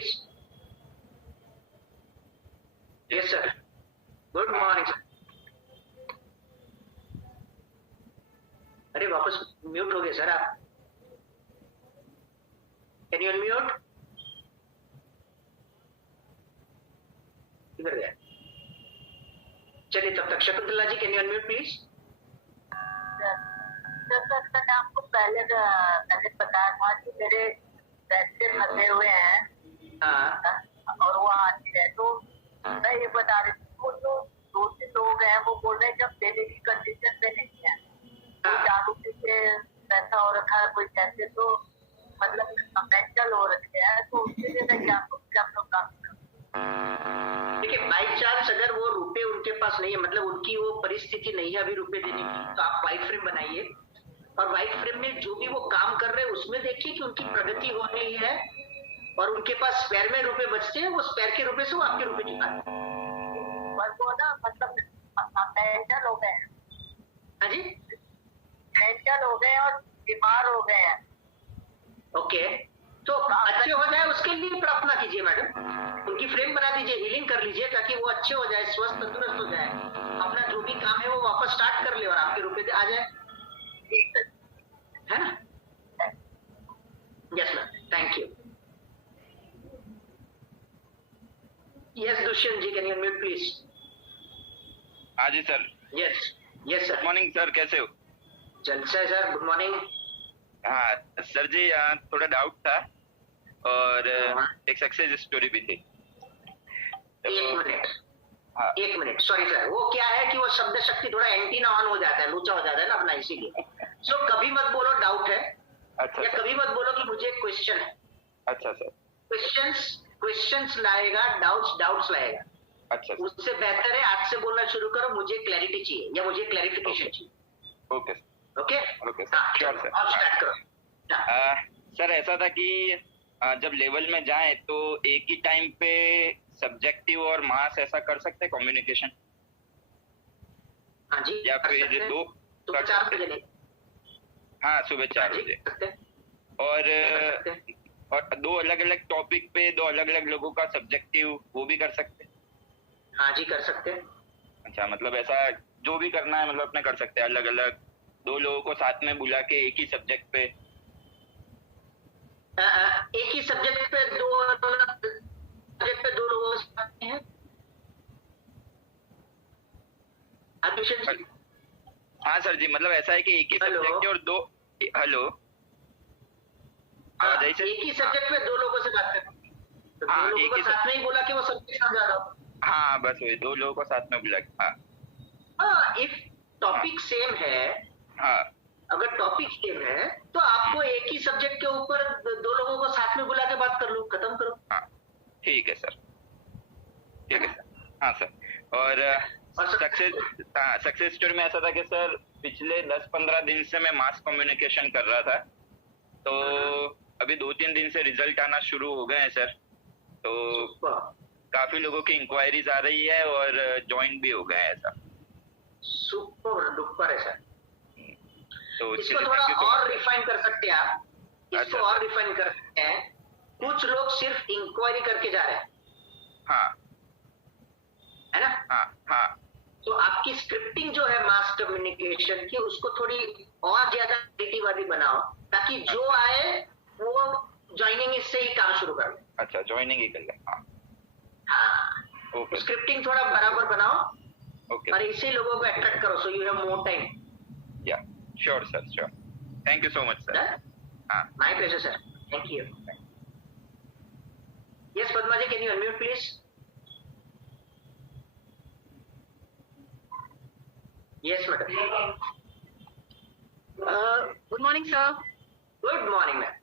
Please. Yes sir, good morning sir. अरे वापस mute हो गए सर आप। Can you unmute? किधर गया? चलिए तब तक Shakuntala ji can you unmute please? Sir मैंने आपको पहले बताया था कि मेरे पैसे फंसे हुए हैं। हाँ। और वो आती है तो मैं ये बता रही थी, वो जो 2-3 लोग हैं वो बोल रहे हैं जब देने की कंडीशन पे नहीं है, तो दारू पी के पैसा हो रखा है कोई कैसे, तो मतलब मेंटल हो रखे हैं, तो उसके लिए मैं क्या प्रोग्राम करूं? देखिए बाई चांस अगर वो रुपए उनके पास नहीं है, मतलब उनकी वो परिस्थिति नहीं है अभी रुपए देने की, तो आप व्हाइट फ्रेम बनाइए और व्हाइट फ्रेम में जो भी वो काम कर रहे हैं उसमें देखिए कि उनकी प्रगति हो रही है और उनके पास स्पेयर में रुपए बचते हैं, वो स्पेयर के रुपए से वो आपके रुपए चुका है। वो ना मतलब मेंटल हो गए हैं। हाँ जी, मेंटल हो गए और बीमार हो गए हैं। ओके, तो अच्छे हो जाए उसके लिए प्रार्थना कीजिए मैडम, उनकी फ्रेम बना दीजिए, हीलिंग कर लीजिए ताकि वो अच्छे हो जाए, स्वस्थ तंदुरुस्त हो जाए, अपना जो भी काम है वो वापस स्टार्ट कर ले और आपके रुपए आ जाए, है ना? Yes ma'am, thank you. Yes Dushyant ji, can you unmute please? हाँ जी sir. Yes yes sir. Good morning sir, कैसे हो? जलसा है सर, गुड मॉर्निंग। हाँ सर जी, थोड़ा डाउट था और एक सक्सेस स्टोरी भी थी। एक मिनट सॉरी सर, वो क्या है कि वो शब्द शक्ति थोड़ा एंटीना ऑन हो जाता है, लूचा हो जाता है ना अपना, इसीलिए। सो कभी मत बोलो डाउट है। अच्छा, या कभी मत बोलो कि मुझे एक क्वेश्चन है। अच्छा सर। क्वेश्चंस लाएगा, डाउट्स लाएगा। अच्छा, उससे बेहतर है आज से बोलना शुरू करो मुझे क्लैरिटी चाहिए या मुझे क्लैरिफिकेशन चाहिए। Okay okay okay sir, sure sir. अब स्टार्ट करो। सर ऐसा था कि जब लेवल में जाए तो एक ही टाइम पे सब्जेक्टिव और मास ऐसा कर सकते हैं कम्युनिकेशन? हाँ जी, या फिर दो सुबह 4 बजे? हाँ सुबह 4 बजे। और दो अलग अलग टॉपिक पे दो अलग अलग लोगों का सब्जेक्टिव वो भी कर सकते हैं? हाँ जी कर सकते हैं। अच्छा, मतलब ऐसा जो भी करना है मतलब अपने कर सकते हैं, अलग अलग दो लोगों को साथ में बुला के एक ही सब्जेक्ट पे? एक ही सब्जेक्ट पे दो लोगों के साथ में है। हाँ सर जी, मतलब ऐसा है कि एक ही सब्जेक्ट और दो हेलो एक ही सब्जेक्ट पे दो लोगों से बात करते हैं, तो दो लोगों को साथ में ही बोला कि वो सबके साथ जा रहा हो। हाँ बस वही दो लोगों को साथ में बुला के। हाँ इफ टॉपिक सेम है, हाँ अगर टॉपिक सेम है तो आपको एक ही सब्जेक्ट के ऊपर दो लोगों को साथ में बुला के बात कर लो, खत्म करो। हाँ ठीक है सर, ठीक है सर। हाँ सर, और सक्सेस स्टोरी में ऐसा था कि सर पिछले 10-15 दिन से मैं मास कम्युनिकेशन कर रहा था, तो अभी 2-3 दिन से रिजल्ट आना शुरू हो गए हैं सर, तो काफी लोगों की इंक्वायरीज आ रही है और ज्वाइन भी हो गए हैं सर। सुपर डुपर है सर। तो इसको थोड़ा और रिफाइन कर सकते हैं आप, इसको और रिफाइन कर सकते हैं। कुछ लोग सिर्फ इंक्वायरी करके जा रहे हैं, हाँ है ना? हाँ हाँ। तो आपकी स्क्रिप्टिंग जो है मास कम्युनिकेशन की, उसको थोड़ी और ज्यादा क्रिएटिव वाली बनाओ ताकि जो आए वो ज्वाइनिंग इससे ही काम शुरू कर ले। अच्छा, ज्वाइनिंग ही कर ले। हाँ ओके। स्क्रिप्टिंग थोड़ा बराबर बनाओ। ओके। और इसी लोगों को अट्रैक्ट करो, so you have more time. Yeah sure sir, sure. Thank you so much sir. हाँ, my pleasure sir, thank you. Yes Padma ji, can you unmute please? Yes madam. Good morning sir. Good morning ma'am.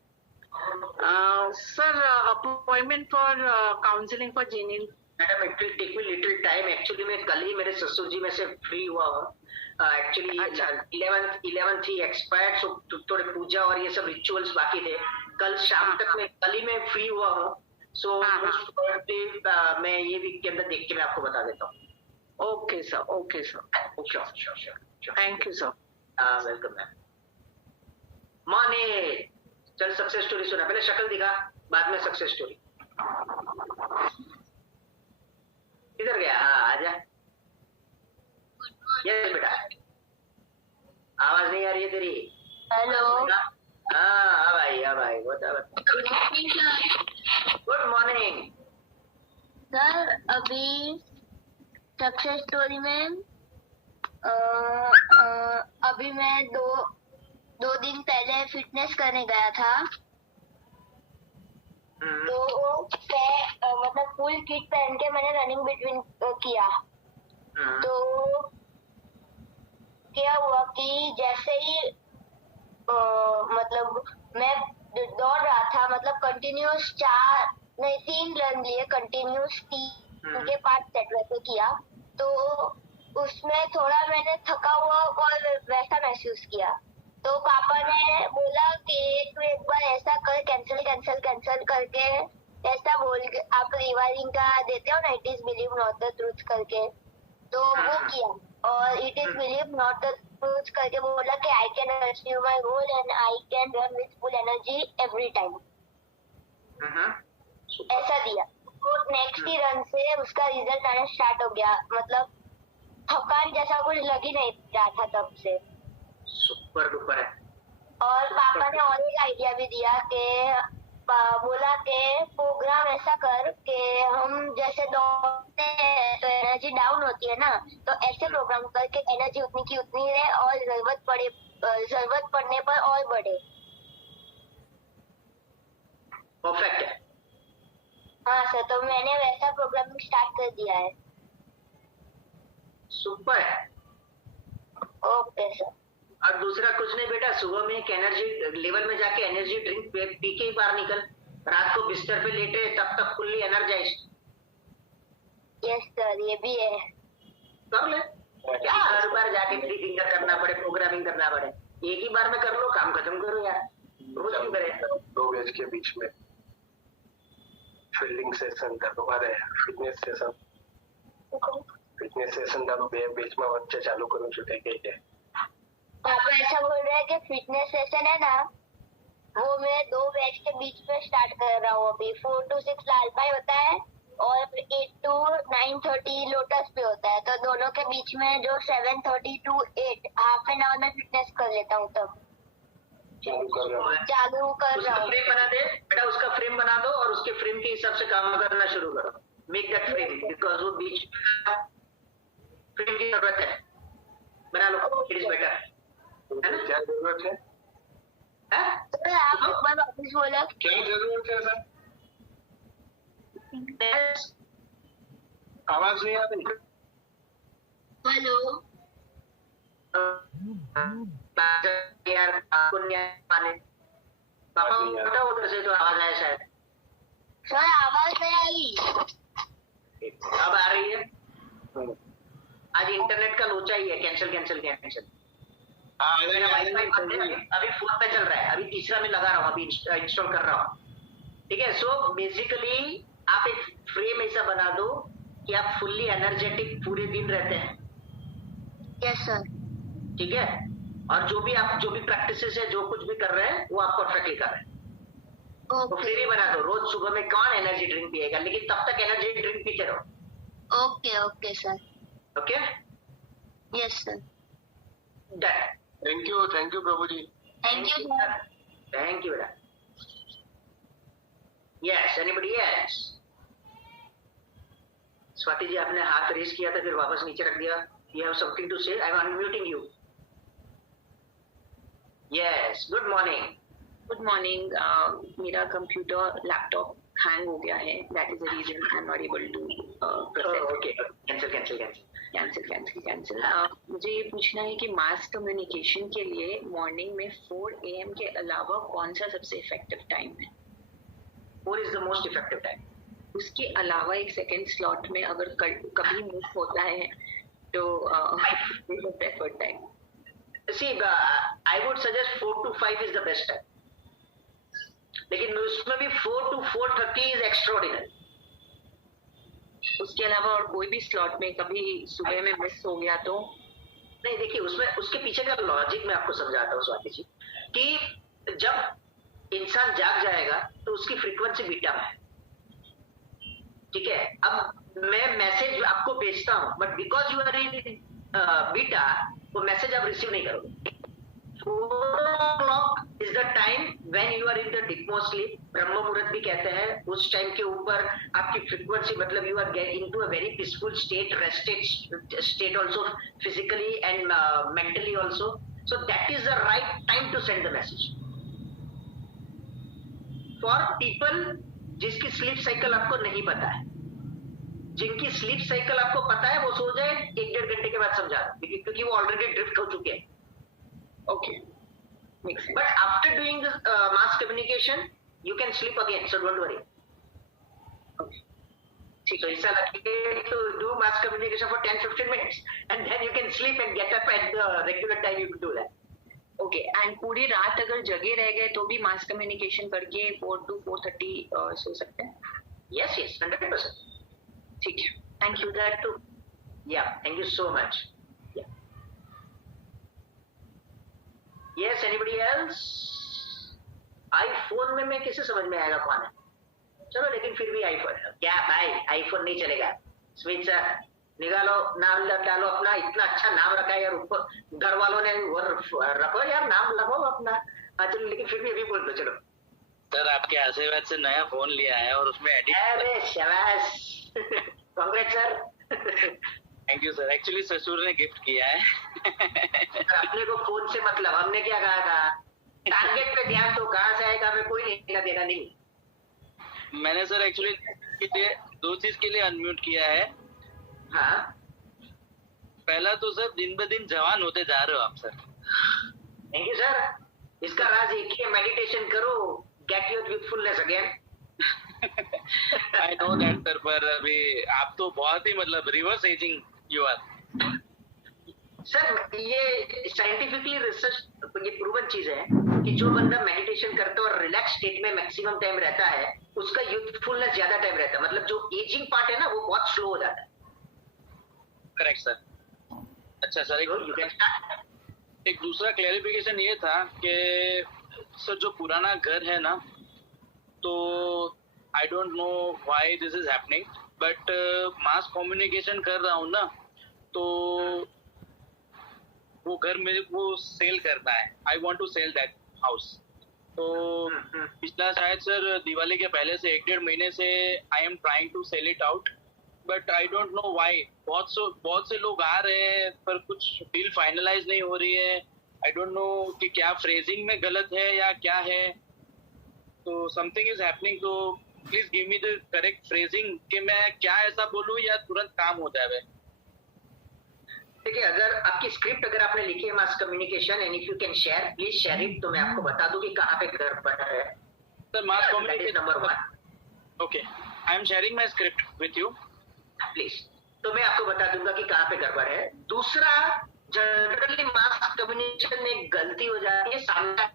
Sir appointment for counselling for जीनिंग। Madam it will take me little time, actually मैं कल ही मेरे ससुर जी में से free हुआ हूँ। Actually 11th ही expired, सो थोड़े पूजा और ये सब रिचुअल्स बाकी थे। कल शाम तक मैं कल ही मैं फ्री हुआ हूँ, सो मैं ये वीक के अंदर देख के मैं आपको बता देता हूँ। Okay sir, okay sir, sure. Thank you sir. Welcome ma'am. माने चल सक्सेस स्टोरी सुना, पहले शक्ल दिखा बाद में सक्सेस स्टोरी। किधर गया? हाँ आजा। यस बेटा, आवाज नहीं आ रही है तेरी। हेलो। हाँ भाई, हाँ भाई, बता। Good morning sir. अभी सक्सेस स्टोरी में अभी मैं दो दिन पहले फिटनेस करने गया था। तो मतलब फुल किट पहन के मैंने रनिंग बिटवीन किया। तो क्या हुआ कि जैसे ही मतलब मैं दौड़ रहा था, मतलब कंटिन्यूस 3 रन लिए, कंटिन्यूस 3 के 5 सेट वैसे किया। तो उसमें थोड़ा मैंने थका हुआ और वैसा महसूस किया। तो पापा ने बोला कि तू एक बार ऐसा कर, कैंसिल करके ऐसा बोल के, आप रिवाइजिंग का देते हो ना, it is believe not the truth करके, तो वो किया। और it is believe not the truth करके बोला कि I can achieve my goal and I can run with full energy every time, ऐसा दिया। तो नेक्स्ट ही रन से उसका रिजल्ट आना स्टार्ट हो गया। मतलब थकान जैसा कुछ लग ही नहीं रहा था तब से। सुपर डुपर है। और पापा ने और एक आइडिया भी दिया कि बोला कि प्रोग्राम ऐसा कर कि हम जैसे दौड़ते हैं तो एनर्जी डाउन होती है ना, तो ऐसे प्रोग्राम कर के एनर्जी उतनी की उतनी रहे और जरूरत पड़ने पर और बढ़े। परफेक्ट है। हाँ सर, तो मैंने वैसा प्रोग्रामिंग स्टार्ट कर दिया है। सुपर है। Okay sir. और दूसरा कुछ नहीं बेटा, सुबह में एक एनर्जी लेवल में जाके एनर्जी ड्रिंक पी के ही बाहर निकल। रात को बिस्तर पे लेटे तब तक फुल्ली एनर्जाइज्ड। यस सर, ये भी है। कर ले, क्या हर बार जाके 3 फिंगर करना पड़े, प्रोग्रामिंग करना पड़े। एक ही बार में कर लो, काम खत्म करो यार। रोज क्यों करे? 2 बैच के बीच में फील्डिंग सेशन था, तुम्हारे फिटनेस सेशन था, 2 बैच में वच्चे चालू करूं છું તે કહે છે। पापा ऐसा बोल रहे हैं कि फिटनेस सेशन है ना, वो मैं 2 बैच के बीच में स्टार्ट कर रहा हूँ अभी। 4 to 6 लालपाई होता है और 8 to 9:30 लोटस पे होता है। तो दोनों के बीच में जो 7:30 to 8 हाफ एन आवर में फिटनेस कर लेता हूँ। तब चालू कर रहा हूँ। फ्रेम बना दे बेटा, उसका फ्रेम बना दो और उसके फ्रेम के हिसाब से काम करना शुरू करो। मेक दैट फ्रेम, बिकॉज वो बीच में फ्रेम की जरूरत है। बना लो, इट इज बेटर। है ना? क्या जरूरत है? तो आप एक बार वापस बोला, क्या जरूरत है सर? आवाज नहीं आ रही। हेलो। यार आपको नहीं माने पापा बताओ उधर से तो आवाज आया शायद। सर आवाज नहीं आई। अब आ रही है। आज इंटरनेट का लोचा ही है। कैंसिल। मेरा वाईफाई अभी 4 पे चल रहा है, अभी 3रा में लगा रहा हूँ, अभी इंस्टॉल कर रहा हूँ। ठीक है। सो बेसिकली आप एक फ्रेम ऐसा बना दो कि आप फुल्ली एनर्जेटिक पूरे दिन रहते हैं। Yes sir. ठीक है। और जो भी प्रैक्टिसेस है, जो कुछ भी कर रहे हैं वो आप परफेक्टली कर रहे हैं। तो फ्रेम ही बना दो। रोज सुबह में कौन एनर्जी ड्रिंक पिएगा, लेकिन तब तक एनर्जी ड्रिंक पीते रहो। Okay sir. Okay. Yes sir. Done. Thank you Prabhu ji. Thank you sir. Thank you बेटा। Yes, anybody else? Swati ji, आपने हाथ रेस किया था फिर वापस नीचे रख दिया। You have something to say? I am unmuting you. Yes, good morning. Good morning. मेरा कंप्यूटर लैपटॉप हैंग हो गया है, that is the reason I am not able to okay, cancel. मुझे ये पूछना है कि मास कम्युनिकेशन के लिए मॉर्निंग में 4 AM के अलावा कौन सा सबसे इफेक्टिव टाइम है? 4 is the most effective time. उसके अलावा एक सेकंड स्लॉट में अगर कभी मिस होता है तो preferred time? See, I would suggest 4 to 5 is the best time. लेकिन उसमें भी 4 to 4:30 is extraordinary. उसके अलावा और कोई भी स्लॉट में कभी सुबह में मिस हो गया तो? नहीं, देखिए उसमें उसके पीछे का लॉजिक मैं आपको समझाता हूँ स्वाति जी, कि जब इंसान जाग जाएगा तो उसकी फ्रीक्वेंसी बीटा में है। ठीक है, अब मैं मैसेज आपको भेजता हूँ, but because you are in beta, वो मैसेज आप रिसीव नहीं करोगे। 4 o'clock is the time when you are in the deep most sleep, ब्रह्म मुहूर्त भी कहते हैं। उस टाइम के ऊपर आपकी फ्रीक्वेंसी, मतलब you are getting to a very peaceful state, rested state also, physically and mentally also. So that is the right time to send the message for people जिसकी स्लीप साइकिल आपको नहीं पता है। जिनकी स्लीप साइकिल आपको पता है वो सो जाए 1-1.5 घंटे के बाद समझा, क्योंकि वो ऑलरेडी ड्रिफ्ट हो चुके हैं। Okay, makes sense. But after doing this mass communication, you can sleep again, so don't worry. Okay. So it's okay to do mass communication for 10-15 minutes, and then you can sleep and get up at the regular time. You can do that. Okay, and पूरी रात अगर जगे रह गए तो भी mass communication करके 4 to 4:30 सो सकते हैं? Yes, 100%. ठीक है, thank you that too. Yeah, thank you so much. Yes, anybody else? IPhone में मैं कैसे समझ में आएगा कौन है? चलो, लेकिन फिर भी आईफोन क्या भाई, आईफोन नहीं चलेगा। स्मिथ सर निकालो, नाम डालो अपना, इतना अच्छा नाम रखा है यार, ऊपर घर वालों ने रखो यार, नाम लगाओ अपना। हाँ चलो, लेकिन फिर भी अभी बोल दो। चलो सर, आपके आशीर्वाद से नया फोन लिया है और उसमें एडिट। अरे शाबाश, Congress sir. Thank you sir, actually ससुर ने गिफ्ट किया है। अपने को फोन से मतलब, हमने क्या कहा था, टारगेट पे ध्यान तो कहाँ से आएगा, हमें कोई लेना देना नहीं। मैंने सर एक्चुअली 2 चीज के लिए अनम्यूट किया है। हाँ, पहला तो सर, दिन ब दिन जवान होते जा रहे हो आप सर। Thank you sir. इसका राज एक ही है, मेडिटेशन करो, get your youthfulness again. I know that sir, पर अभी आप तो बहुत ही मतलब reverse ageing you are. Sir ये साइंटिफिकली रिसर्च, ये प्रूवन चीज है कि जो बंदा मेडिटेशन करता है और रिलैक्स स्टेट में मैक्सिमम टाइम रहता है, उसका यूथफुलनेस ज्यादा टाइम रहता है। मतलब जो एजिंग पार्ट है ना, वो बहुत स्लो हो जाता है। Correct sir. अच्छा सर, एक दूसरा क्लैरिफिकेशन ये था कि सर जो पुराना घर है ना, तो आई don't know why this is happening, but mass communication कर रहा हूँ ना, तो वो घर मेरे को सेल करना है। I want to sell that house. तो पिछला शायद सर दिवाली के पहले से 1-1.5 महीने से I am trying to sell it out, but I don't know why. बहुत से लोग आ रहे हैं पर कुछ डील फाइनलाइज नहीं हो रही है। आई डोंट नो कि क्या फ्रेजिंग में गलत है या क्या है, तो समथिंग इज हैपनिंग। तो please give me the correct phrasing कि मैं क्या ऐसा बोलूं या तुरंत काम हो जाए। देखिए, अगर आपकी स्क्रिप्ट अगर आपने लिखी है mass communication, and if you can share, please share it, तो मैं आपको बता दूं कि कहाँ पे घर पर है। Sir mass communication number 1। Okay, I am sharing my script with you please. तो मैं आपको बता दूंगा कि कहाँ पे गड़बड़ है। दूसरा, जनरली मास कम्युनिकेशन में एक गलती हो जाती है, सामने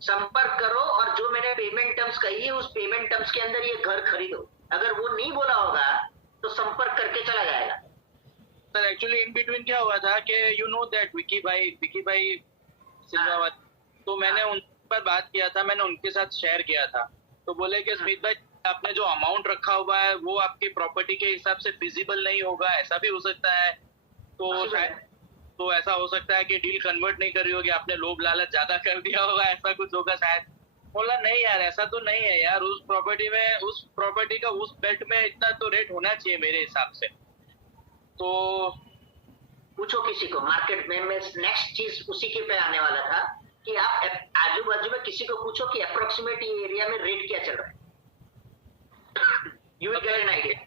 संपर्क करो, और जो मैंने पेमेंट टर्म्स कही है, उस पेमेंट टर्म्स के अंदर ये घर खरीदो। अगर वो नहीं बोला होगा तो संपर्क करके चला जाएगा। सर एक्चुअली इन बिटवीन क्या हुआ था कि यू नो दैट विकी भाई सिंगावत, तो मैंने उन पर बात किया था, मैंने उनके साथ शेयर किया था। तो बोले कि स्मिथ भाई, आपने जो अमाउंट रखा हुआ है वो आपकी प्रॉपर्टी के हिसाब से फिजिबल नहीं होगा, ऐसा भी हो सकता है। तो शायद तो ऐसा हो सकता है कि डील कन्वर्ट नहीं कर रही होगी, आपने लोभ लालच ज्यादा कर दिया होगा, ऐसा कुछ होगा शायद। बोला नहीं यार, ऐसा तो नहीं है यार, उस प्रॉपर्टी का उस बेल्ट में इतना तो रेट होना चाहिए मेरे हिसाब से। तो पूछो किसी को मार्केट में, मैं नेक्स्ट चीज उसी के पे आने वाला था कि आप आजू बाजू में किसी को पूछो कि अप्रोक्सीमेट ये एरिया में रेट क्या चल रहा है, you will get an idea.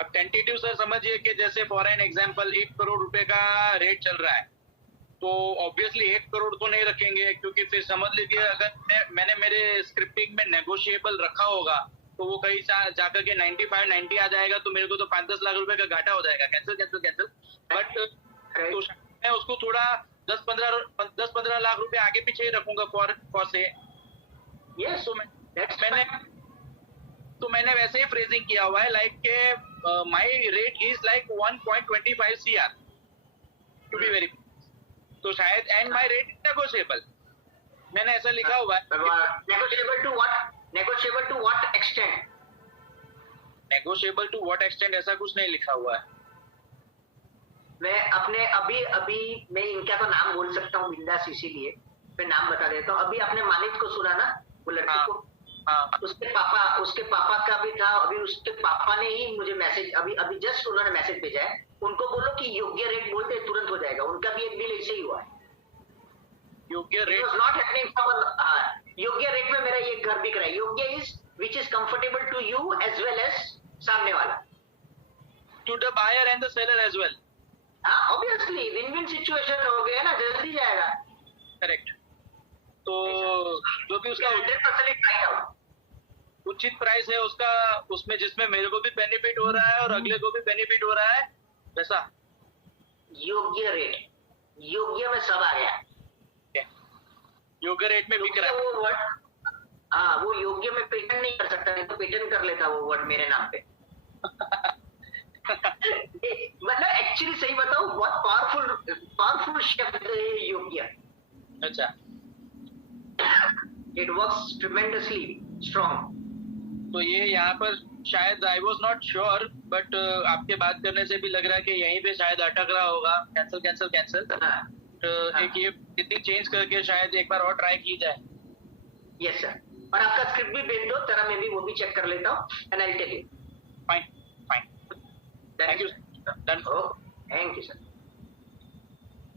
अब टेंटेटिव सर समझिए कि जैसे फॉर एन एग्जांपल 1 करोड़ रुपए का रेट चल रहा है, तो ऑब्वियसली 1 करोड़ तो नहीं रखेंगे, क्योंकि फिर समझ लीजिए अगर मैंने मेरे स्क्रिप्टिंग में नेगोशिएबल रखा होगा तो वो कहीं जाकर के 95-90 आ जाएगा, तो मेरे को तो 5-10 लाख रुपए का घाटा हो जाएगा। कैंसिल। बट तो मैं उसको थोड़ा 10-15 लाख रुपए आगे पीछे ही रखूंगा फॉर से। यस, तो मैंने वैसे ही फ्रेजिंग किया हुआ है, लाइक के my rate is like 1.25 CR to be very, तो शायद and my rate is negotiable. मैंने ऐसा लिखा हुआ है। Negotiable to what extent? Negotiable to what extent ऐसा कुछ नहीं लिखा हुआ है। मैं अपने अभी मैं इनका तो नाम बोल सकता हूँ बिंदास, इसीलिए मैं नाम बता देता हूँ। अभी आपने मानित को सुना ना, वो लड़की हाँ, को? हाँ। उसके पापा का भी था। अभी उसके पापा ने ही मुझे मैसेज अभी जस्ट उन्होंने मैसेज भेजा है। उनको बोलो कि योग्य रेट बोलते तुरंत हो जाएगा। उनका भी एक डील ऐसे ही हुआ है। योग्य रेट नॉट हैपनिंग फॉर, हाँ, योग्य रेट में मेरा ये घर बिक रहा है। योग्य is which is comfortable to you as well as सामने वाला, to the buyer and the seller as well. हाँ, ऑब्वियसली विन विन सिचुएशन हो गया ना, जल्दी जाएगा। करेक्ट। तो जो भी उसका 100% उचित प्राइस है उसका, उसमें जिसमें मेरे को भी बेनिफिट हो रहा है और अगले को भी बेनिफिट हो रहा है, वैसा योग्य रेट, योग्य में सब आ गया। योग्य रेट में बिक रहा है वो वर्ड, हाँ, वो योग्य में पेटेंट नहीं कर सकता, नहीं तो पेटेंट कर लेता वो वर्ड मेरे नाम पे। मतलब एक्चुअली सही बताऊं, बहुत पावरफुल शब्द है योग्य। अच्छा, इट वर्क्स ट्रिमेंडसली स्ट्रॉन्ग। तो ये यहाँ पर शायद I was not sure, but आपके बात करने से भी लग रहा है कि यहीं पे शायद अटक रहा होगा। कैंसिल। एक ये स्थिति चेंज करके शायद एक बार और ट्राई की जाए। यस सर, और आपका स्क्रिप्ट भी भेज दो, तरह मैं भी वो भी चेक कर लेता हूँ and I will tell you. Fine. Thank you. Done. Thank you sir.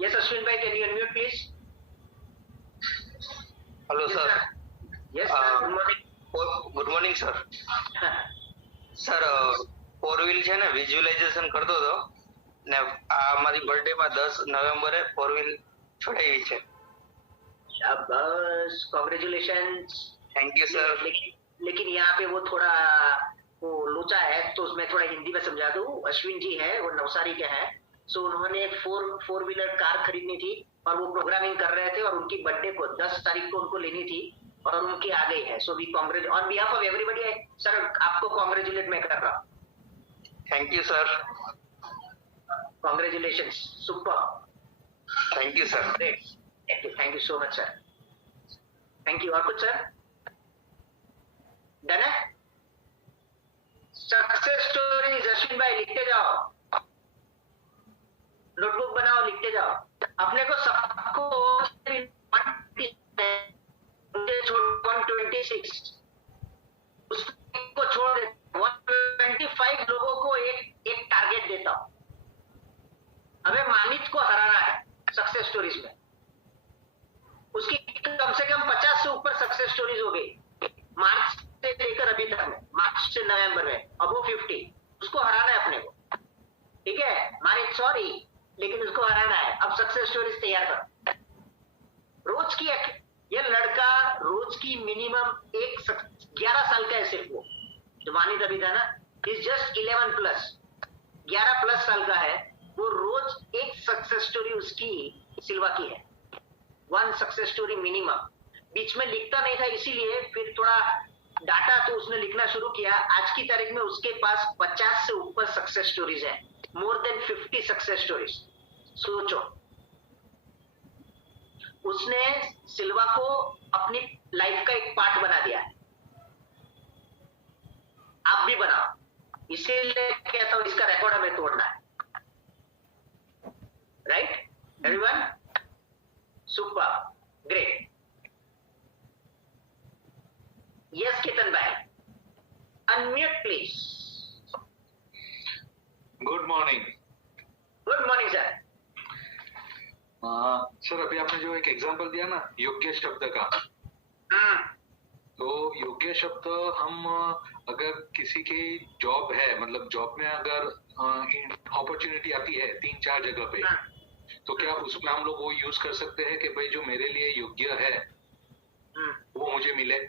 Yes Ashwin भाई, can you unmute please? Hello sir. Yes sir, good morning. Good morning sir. Sir 4 wheel છે ને વિઝ્યુલાઇઝેશન કરતો હતો ને આ મારી બર્થડે માં 10 નવેમ્બરે 4 વ્હીલ છોડાવી છે. शाबाश, कांग्रेचुलेशंस। Thank you sir. लेकिन यहाँ पे वो थोड़ा वो लोचा है, तो उसमें थोड़ा हिंदी में समझा दूं। अश्विन जी है, वो नवसारी के हैं। सो उन्होंने फोर व्हीलर कार खरीदनी थी और वो प्रोग्रामिंग कर रहे थे और उनकी बर्थडे को 10 तारीख को उनको लेनी थी और उनकी आ गई है। So we congrat on behalf of everybody. Sir आपको कांग्रेचुलेट मैं कर रहा हूँ। Thank you sir. Congratulations, super. Thank you sir. Thank you so much sir. Thank you. और कुछ सर? डन है? सक्सेस स्टोरीज अश्विन भाई लिखते जाओ, नोटबुक बनाओ, लिखते जाओ। अपने को सबको 126 उसको छोड़ दे, 125 लोगों को एक टारगेट देता हूं। हमें मानित को हराना है सक्सेस स्टोरीज में। उसकी कम से कम 50 से ऊपर सक्सेस स्टोरीज हो गई मार्च से लेकर अभी तक में, मार्च से नवंबर में अबो 50। उसको हराना है अपने को, ठीक है मानित? सॉरी, लेकिन उसको हराना है। अब सक्सेस स्टोरीज तैयार कर। रोज की ये लड़का रोज की मिनिमम 11 साल का है सिर्फ, वो जो मानित अभी था ना, इज जस्ट 11 प्लस, 11 प्लस साल का है वो। रोज एक सक्सेस स्टोरी उसकी सिल्वा की है, 1 सक्सेस स्टोरी मिनिमम। बीच में लिखता नहीं था, इसीलिए फिर थोड़ा डाटा तो उसने लिखना शुरू किया। आज की तारीख में उसके पास 50 से ऊपर सक्सेस स्टोरीज है, मोर देन 50 सक्सेस स्टोरीज। सोचो, उसने सिल्वा को अपनी लाइफ का एक पार्ट बना दिया है। आप भी बनाओ, इसीलिए कहता हूं इसका रिकॉर्ड हमें तोड़ना है। Right everyone? Super, great. Yes Ketan भाई, unmute please. Good morning. Good morning sir. Sir अभी आपने जो एक एग्जांपल दिया ना योग्य शब्द का, तो योग्य शब्द हम अगर किसी की जॉब है, मतलब जॉब में अगर अपॉर्चुनिटी आती है 3-4 जगह पे, तो क्या उसमें हम लोग वो यूज कर सकते हैं कि भाई जो मेरे लिए योग्य है वो मुझे मिले?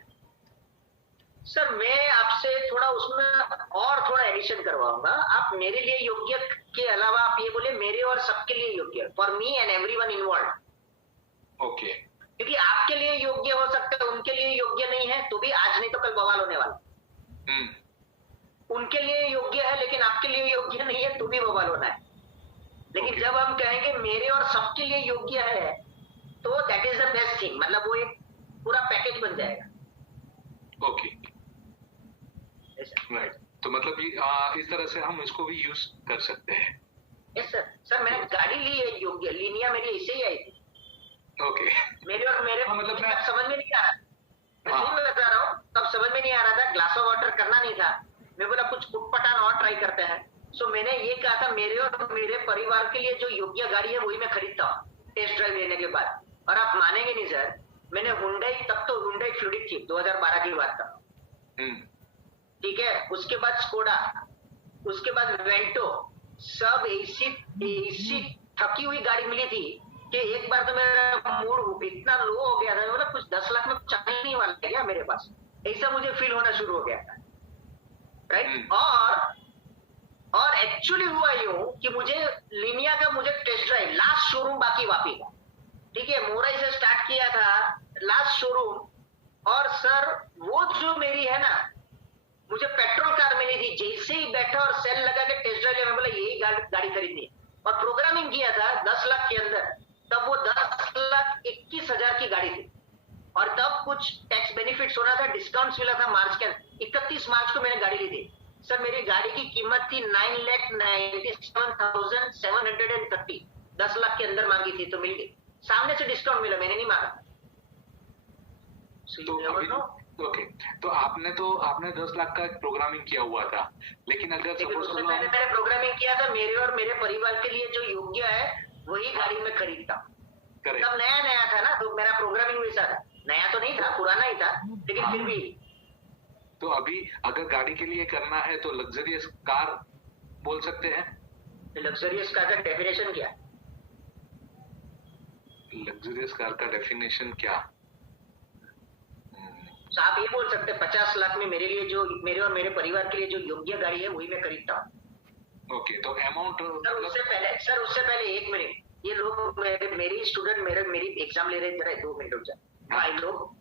सर मैं आपसे थोड़ा उसमें और थोड़ा एडिशन करवाऊंगा। आप मेरे लिए योग्य के अलावा आप ये बोले मेरे और सबके लिए योग्य, for me and everyone involve. Okay. क्योंकि आपके लिए योग्य हो सकता है, उनके लिए योग्य नहीं है, तो भी आज नहीं तो कल बवाल होने वाला। उनके लिए योग्य है लेकिन आपके लिए योग्य नहीं है, तो भी बवाल होना है। लेकिन जब हम कहेंगे मेरे और सबके लिए योग्य है, तो that is the best thing. मतलब वो एक पूरा पैकेज बन जाएगा। Okay, right. तो मतलब इस तरह से हम इसको भी यूज कर सकते हैं। Yes sir. सर मैंने गाड़ी ली है योग्य, लीनिया मेरी ऐसे ही आई थी। ओके। मेरे और मेरे मतलब मैं समझ में नहीं आ रहा, मैं सही बता रहा हूँ, तब समझ में नहीं आ रहा था, ग्लास ऑफ वाटर करना नहीं था। मैं बोला कुछ उटपटांग और ट्राई करते हैं। सो मैंने ये कहा था मेरे और मेरे परिवार के लिए जो योग्य गाड़ी है वही मैं खरीदता हूँ टेस्ट ड्राइव लेने के बाद। और आप मानेंगे नहीं सर, मैंने हुंडई, तब तो हुंडई फ्लूडिक थी 2012 की बात था, ठीक है, उसके बाद स्कोडा, उसके बाद वेंटो, सब ऐसी थकी हुई गाड़ी मिली थी कि एक बार तो मेरा मूड इतना लो हो गया था, मतलब कुछ 10 लाख में चाहने नहीं वाला गया मेरे पास, ऐसा मुझे फील होना शुरू हो गया था, राइट। और एक्चुअली हुआ यूं कि मुझे लीनिया का मुझे टेस्ट ड्राइव लास्ट शोरूम बाकी वापी का, ठीक है, मोराई से स्टार्ट किया था लास्ट शोरूम। और सर वो जो मेरी है ना, मुझे पेट्रोल कार मिली थी, जैसे ही बैठा और सेल लगा के टेस्ट ड्राइव लिया, मैं बोला यही गाड़ी खरीदनी है। और प्रोग्रामिंग किया था 10 लाख के अंदर, तब वो 10,21,000 की गाड़ी थी। और तब कुछ टैक्स बेनिफिट्स हो रहा था, डिस्काउंट्स मिला था मार्च के 31 मार्च को मैंने गाड़ी ली थी। सर मेरी गाड़ी की कीमत थी 9,97,730, 10 लाख के अंदर मांगी थी तो मिल गई, सामने से डिस्काउंट मिला, मैंने नहीं मांगा। ओके, तो आपने 10 लाख का प्रोग्रामिंग किया हुआ था, लेकिन अगर सपोज मैंने प्रोग्रामिंग किया था मेरे और मेरे परिवार के लिए जो योग्य है वही गाड़ी में खरीदता। तब नया था ना, तो मेरा प्रोग्रामिंग वैसा था, नया तो नहीं था, पुराना ही था, लेकिन फिर भी। तो अभी अगर गाड़ी के लिए करना है तो लग्जरियस कार बोल सकते हैं। लग्जरियस कार का डेफिनेशन क्या? लग्जरियस कार का डेफिनेशन क्या? तो आप ये बोल सकते हैं 50 लाख में मेरे लिए जो, मेरे और मेरे परिवार के लिए जो योग्य गाड़ी है वही मैं खरीदता हूँ। ओके, तो अमाउंट सर उससे पहले 1 मिनट, ये लोग मेरी स्टूडेंट मेरी एग्जाम ले रहे हैं, जरा 2 मिनट रुक जाए भाई लोग।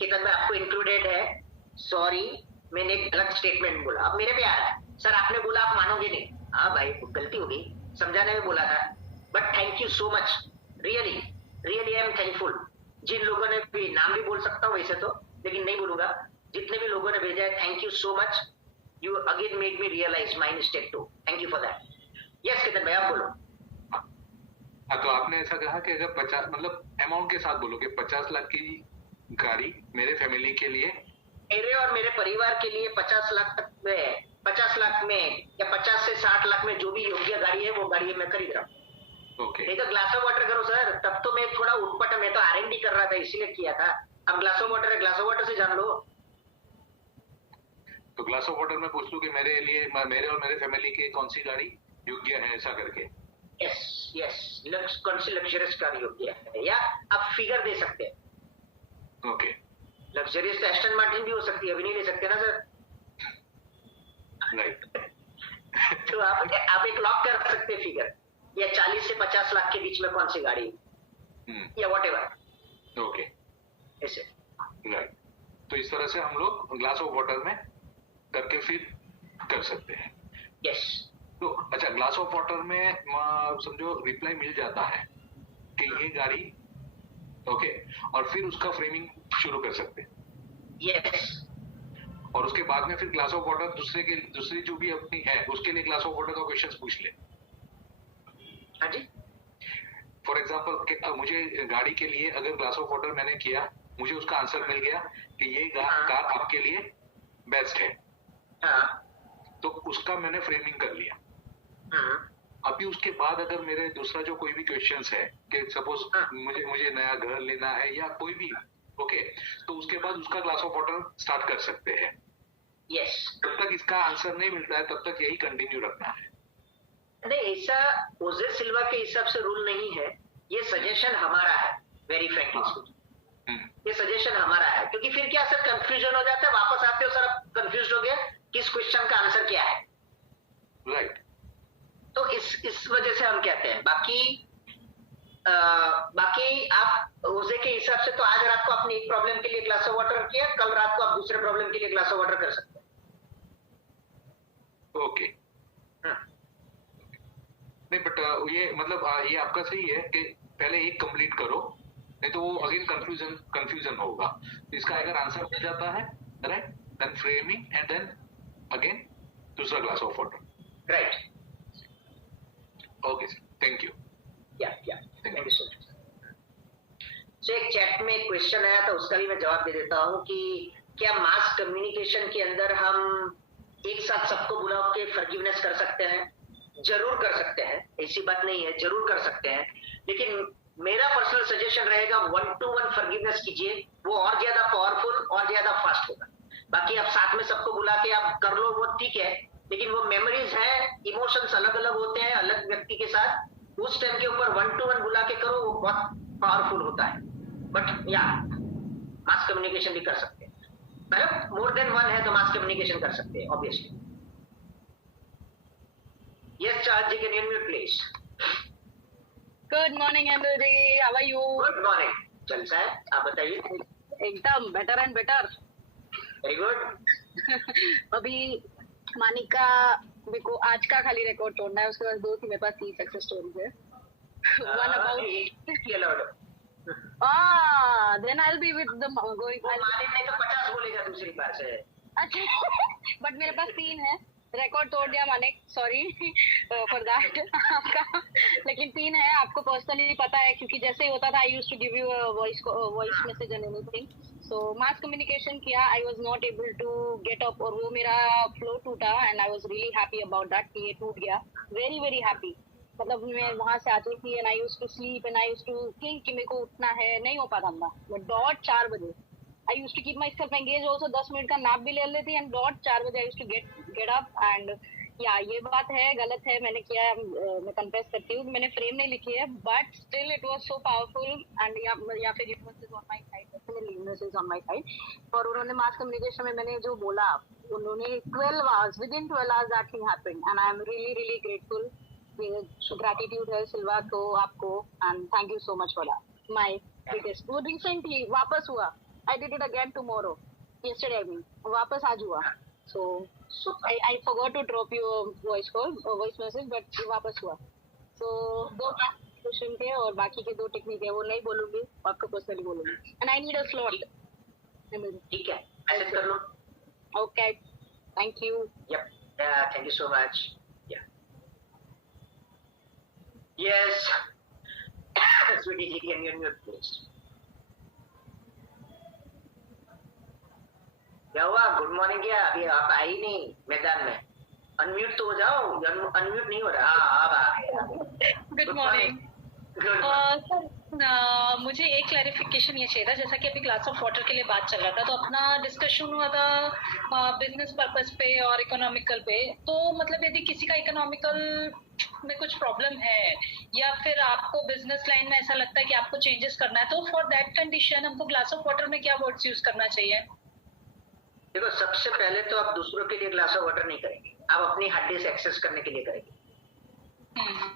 कितना में आपको इंक्लूडेड है, सॉरी मैंने एक गलत स्टेटमेंट बोला, अब मेरे पे आ रहा है। सर आपने बोला आप मानोगे नहीं, हाँ भाई गलती हो गई, समझाने में बोला था, but thank you so much, really I am thankful. जिन लोगों ने भी, नाम भी बोल सकता हूँ वैसे तो, लेकिन नहीं बोलूंगा, जितने भी लोगों ने भेजा है, thank you so much, you again made me realise my mistake too, thank you for that. Yes Ketan भाई आप बोलो। हाँ, तो आपने ऐसा कहा कि अगर 50 मतलब अमाउंट के साथ बोलो कि 50 लाख की गाड़ी मेरे फैमिली के लिए, मेरे और मेरे परिवार के लिए 50 लाख तक में, 50 लाख में या 50 से 60 लाख में जो भी योग्य गाड़ी है वो गाड़ी मैं खरीद रहा हूँ। ओके, नहीं तो ग्लास ऑफ वाटर करो सर, तब तो मैं थोड़ा उठपट, मैं तो R&D कर रहा था इसीलिए किया था। अब ग्लास ऑफ वाटर है, ग्लास ऑफ वाटर से जान लो। तो ग्लास ऑफ वाटर में पूछ लूं कि मेरे लिए, मेरे और मेरे फैमिली की कौन सी गाड़ी योग्य है, ऐसा करके। यस, कौन सी लग्जरियस कार योग्य है, या आप फिगर दे सकते हैं। ओके, लग्जरियस तो एस्टन मार्टिन भी हो सकती है, अभी नहीं ले सकते ना सर, राइट। तो आप एक लॉक कर सकते हैं फिगर, या 40 से 50 लाख के बीच में कौन सी गाड़ी, या व्हाटएवर। ओके, ऐसे, राइट। तो इस तरह से हम लोग ग्लास ऑफ वाटर में करके फिर कर सकते हैं। यस। तो अच्छा, ग्लास ऑफ वाटर में समझो रिप्लाई मिल जाता है कि ये गाड़ी, ओके, और फिर उसका फ्रेमिंग शुरू कर सकते हैं। यस। और उसके बाद में फिर ग्लास ऑफ वाटर दूसरी जो भी अपनी है उसके लिए ग्लास ऑफ वाटर का क्वेश्चंस पूछ ले। हाँ जी। फॉर एग्जाम्पल मुझे गाड़ी के लिए अगर ग्लास ऑफ वाटर मैंने किया, मुझे उसका आंसर मिल गया कि ये कार आपके लिए बेस्ट है, तो उसका मैंने फ्रेमिंग कर लिया। अभी उसके बाद अगर मेरे दूसरा जो कोई भी क्वेश्चंस है कि सपोज मुझे नया घर लेना है या कोई भी, ओके, तो उसके बाद उसका ग्लास ऑफ वाटर स्टार्ट कर सकते हैं। यस। जब तक इसका आंसर नहीं मिलता है तब तक यही कंटिन्यू रखना है। नहीं, ऐसा ओजे सिल्वा के हिसाब से रूल नहीं है, ये सजेशन हमारा है, वेरी फ्रैंकली ये सजेशन हमारा है, क्योंकि फिर क्या सर कंफ्यूजन हो जाता है, वापस आते हो सर अब कंफ्यूज हो गया किस क्वेश्चन का आंसर क्या है, राइट। तो इस वजह से हम कहते हैं। बाकी आप ओजे के हिसाब से तो आज रात को आपने एक प्रॉब्लम के लिए ग्लास ऑफ वाटर किया, कल रात को आप दूसरे प्रॉब्लम के लिए ग्लास ऑफ वाटर कर सकते हैं। ओके, नहीं बट ये मतलब ये आपका सही है कि पहले एक कंप्लीट करो, नहीं तो वो अगेन कंफ्यूजन होगा। इसका अगर आंसर मिल जाता है, right, then framing and then again दूसरा glass of water. Right, okay sir, thank you. Thank you so much. So एक चैट में एक क्वेश्चन आया था, उसका भी मैं जवाब दे देता हूँ कि क्या मास कम्युनिकेशन के अंदर हम एक साथ सबको बुला के फॉरगिवनेस कर सकते हैं? जरूर कर सकते हैं, ऐसी बात नहीं है, जरूर कर सकते हैं। लेकिन मेरा पर्सनल सजेशन रहेगा 1-to-1 फॉरगिवनेस कीजिए, वो और ज्यादा पावरफुल और ज्यादा फास्ट होगा। बाकी आप साथ में सबको बुला के आप कर लो, वो ठीक है, लेकिन वो मेमोरीज है, इमोशंस अलग अलग होते हैं अलग व्यक्ति के साथ, उस टाइम के ऊपर 1-to-1 बुला के करो, वो बहुत पावरफुल होता है। बट या मास कम्युनिकेशन भी कर सकते हैं, मतलब मोर देन वन है तो मास कम्युनिकेशन कर सकते हैं ऑब्वियसली। यस चार्ज जी, can you mute please. Good morning MLD, how are you? Good morning, जलसा है, आप बताइए। एकदम better and better. Very good. अभी मानिक का मेरे को आज का खाली रिकॉर्ड तोड़ना है, उसके बाद 2 थी मेरे पास 3 सक्सेस स्टोरीज है। One about then I'll be with the going। Manik नहीं तो 50 बोलेगा दूसरी बार से। अच्छा बट मेरे पास 3 है, रिकॉर्ड तोड़ दिया मानिक, सॉरी फॉर दैट आपका। लेकिन 3 है, आपको पर्सनली पता है क्योंकि जैसे ही होता था I used to give you voice message and anything. So mass communication किया, I was not able to get up और वो मेरा फ्लो टूटा and I was really happy about that कि ये टूट गया, वेरी वेरी हैप्पी। मतलब मैं वहां से आती थी and I used to sleep and I used to think कि मेरे को उठना है, नहीं हो पाता था। मैं डॉट 4 बजे I used to keep myself engage, also 10 minute का नैप भी ले लेती एंड डॉट 4 बजे I used to get up and या ये बात है, गलत है, मैंने किया, मैं कन्फेस करती हूँ, मैंने फ्रेम नहीं लिखी है but still it was so powerful and या फिर universe is on my side, definitely universe is on my side. और उन्होंने मास कम्युनिकेशन में मैंने जो बोला, उन्होंने 12 hours, with in 12 hours that thing happened and I am really really grateful. Gratitude है सिल्वा को, आपको, and thank you so much for that. My biggest, वो रिसेंटली वापस हुआ, I did it again tomorrow, yesterday I mean, वापस आज हुआ। So I forgot to drop you a voice message, but ये वापस हुआ। So 2 क्वेश्चन थे और बाकी के 2 टेक्निक है, वो नहीं बोलूंगी, आपको पर्सनली बोलूंगी। And I need a slot। ठीक है, मैसेज कर लो। Okay, thank you। Yep, thank you so much। Yeah, yes। Sweetie ji, can you unmute please? क्या हुआ, गुड मॉर्निंग क्या? अभी आप आई नहीं मैदान में, अनम्यूट तो हो जाओ, अनम्यूट नहीं हो रहा। हाँ, अब आ गए। गुड मॉर्निंग सर, मुझे एक क्लैरिफिकेशन ये चाहिए था, जैसा कि अभी ग्लास ऑफ वाटर के लिए बात चल रहा था, तो अपना डिस्कशन हुआ था बिजनेस पर्पस पे और इकोनॉमिकल पे। तो मतलब यदि किसी का इकोनॉमिकल में कुछ प्रॉब्लम है या फिर आपको बिजनेस लाइन में ऐसा लगता है कि आपको चेंजेस करना है, तो फॉर दैट कंडीशन हमको ग्लास ऑफ वाटर में क्या वर्ड्स यूज करना चाहिए? देखो, सबसे पहले तो आप दूसरों के लिए ग्लास ऑफ वाटर नहीं करेंगे, आप अपनी हार्ड डिस्क एक्सेस करने के लिए करेंगे।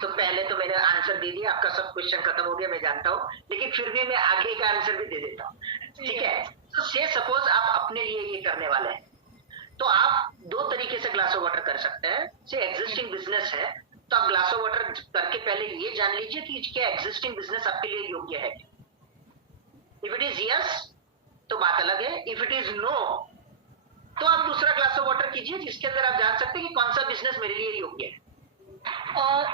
तो पहले तो मैंने आंसर दे दिया, आपका सब क्वेश्चन खत्म हो गया, मैं जानता हूँ, लेकिन फिर भी मैं आगे का आंसर भी दे देता हूँ, ठीक है? तो से सपोज आप अपने लिए ये करने वाले हैं, तो आप 2 तरीके से ग्लास ऑफ वाटर कर सकते हैं। से एग्जिस्टिंग बिजनेस है तो आप ग्लास ऑफ वाटर करके पहले ये जान लीजिए कि क्या एग्जिस्टिंग बिजनेस आपके लिए योग्य है। इफ इट इज यस तो बात अलग है, इफ इट इज नो तो आप दूसरा ग्लास ऑफ वाटर कीजिए जिसके अंदर आप जान सकते हैं कि कौन सा बिजनेस मेरे लिए योग्य है।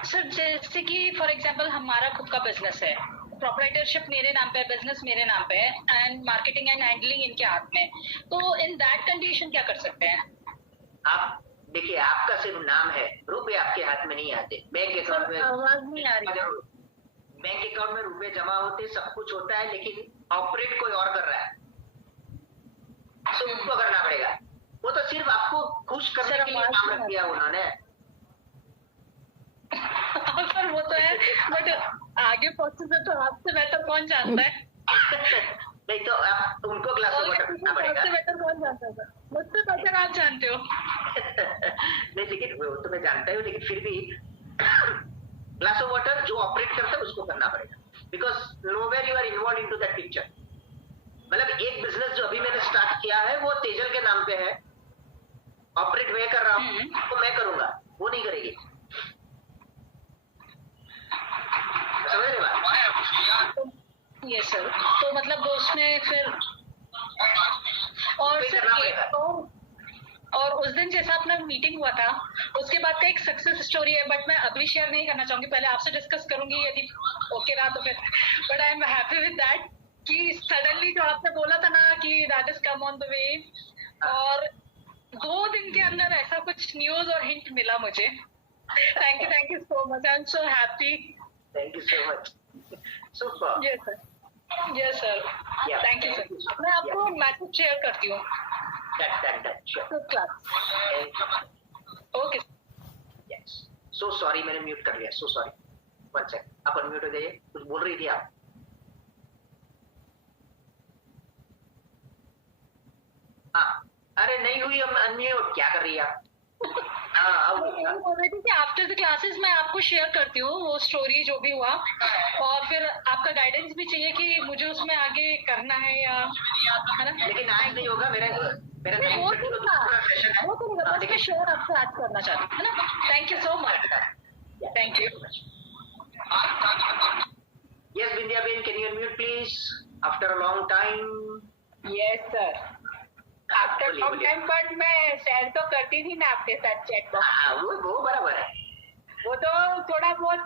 सर जैसे कि फॉर एग्जांपल हमारा खुद का बिजनेस है, प्रोप्राइटरशिप मेरे नाम पे है, बिजनेस मेरे नाम पे है एंड मार्केटिंग एंड हैंडलिंग इनके हाथ में, तो इन दैट कंडीशन क्या कर सकते हैं? आप देखिए, आपका सिर्फ नाम है, रुपए आपके हाथ में नहीं आते। बैंक अकाउंट में आवाज नहीं आ रही। बैंक अकाउंट में रुपए जमा होते, सब कुछ होता है, लेकिन ऑपरेट कोई और कर रहा है, तो उसको करना पड़ेगा। वो तो सिर्फ आपको खुश करने के लिए काम रख दिया उन्होंने। सर वो तो है, बट आगे प्रोसेस है तो आपसे बेटर कौन जानता है? नहीं तो आप उनको ग्लास ऑफ वाटर पीना पड़ेगा। आपसे बेटर कौन जानता है? मुझसे बेटर आप जानते हो। नहीं, लेकिन वो तो मैं जानता हूँ, लेकिन फिर भी ग्लास ऑफ वाटर जो ऑपरेट करता है उसको करना पड़ेगा, because nowhere you are involve into that picture. मतलब एक बिजनेस जो अभी मैंने स्टार्ट किया है वो तेजल के नाम पे है, ऑपरेट मैं कर रहा हूँ, तो मैं करूंगा, वो नहीं करेगी। समझ रहे बात? यस सर, तो मतलब उसमें फिर और सर और उस दिन जैसा अपना मीटिंग हुआ था उसके बाद का एक सक्सेस स्टोरी है, बट मैं अभी शेयर नहीं करना चाहूंगी, पहले आपसे डिस्कस करूंगी, यदि ओके रहा तो फिर। But I am happy with that कि सडनली जो आपने बोला था ना कि that is come on the way, और 2 दिन के अंदर ऐसा कुछ न्यूज और हिंट मिला मुझे। Thank you so much, I am so happy. Thank you so much. Super. Yes sir, thank you sir. मैं आपको मैसेज शेयर करती हूँ। ओके। यस, सो सॉरी, मैंने म्यूट कर लिया, सो सॉरी। वन सेकंड, आप अनम्यूट हो जाइए। कुछ बोल रही थी आप? हाँ, अरे नहीं हुई, हम अनम्यूट। क्या कर रही है आप? बोल रही थी कि आफ्टर द क्लासेस मैं आपको शेयर करती हूँ वो स्टोरी जो भी हुआ, और फिर आपका गाइडेंस भी चाहिए कि मुझे उसमें आगे करना है या, है ना? लेकिन आज नहीं होगा, मेरा वो तो मैं शेयर आपसे आज करना चाहती हूँ, है ना? Thank you so much. Thank you. Yes, Bindya Ben, can you unmute please? After a long time. Yes, sir. After long time, but मैं शेयर तो करती थी ना आपके साथ चैट बॉक्स। वो बराबर है, वो तो थोड़ा बहुत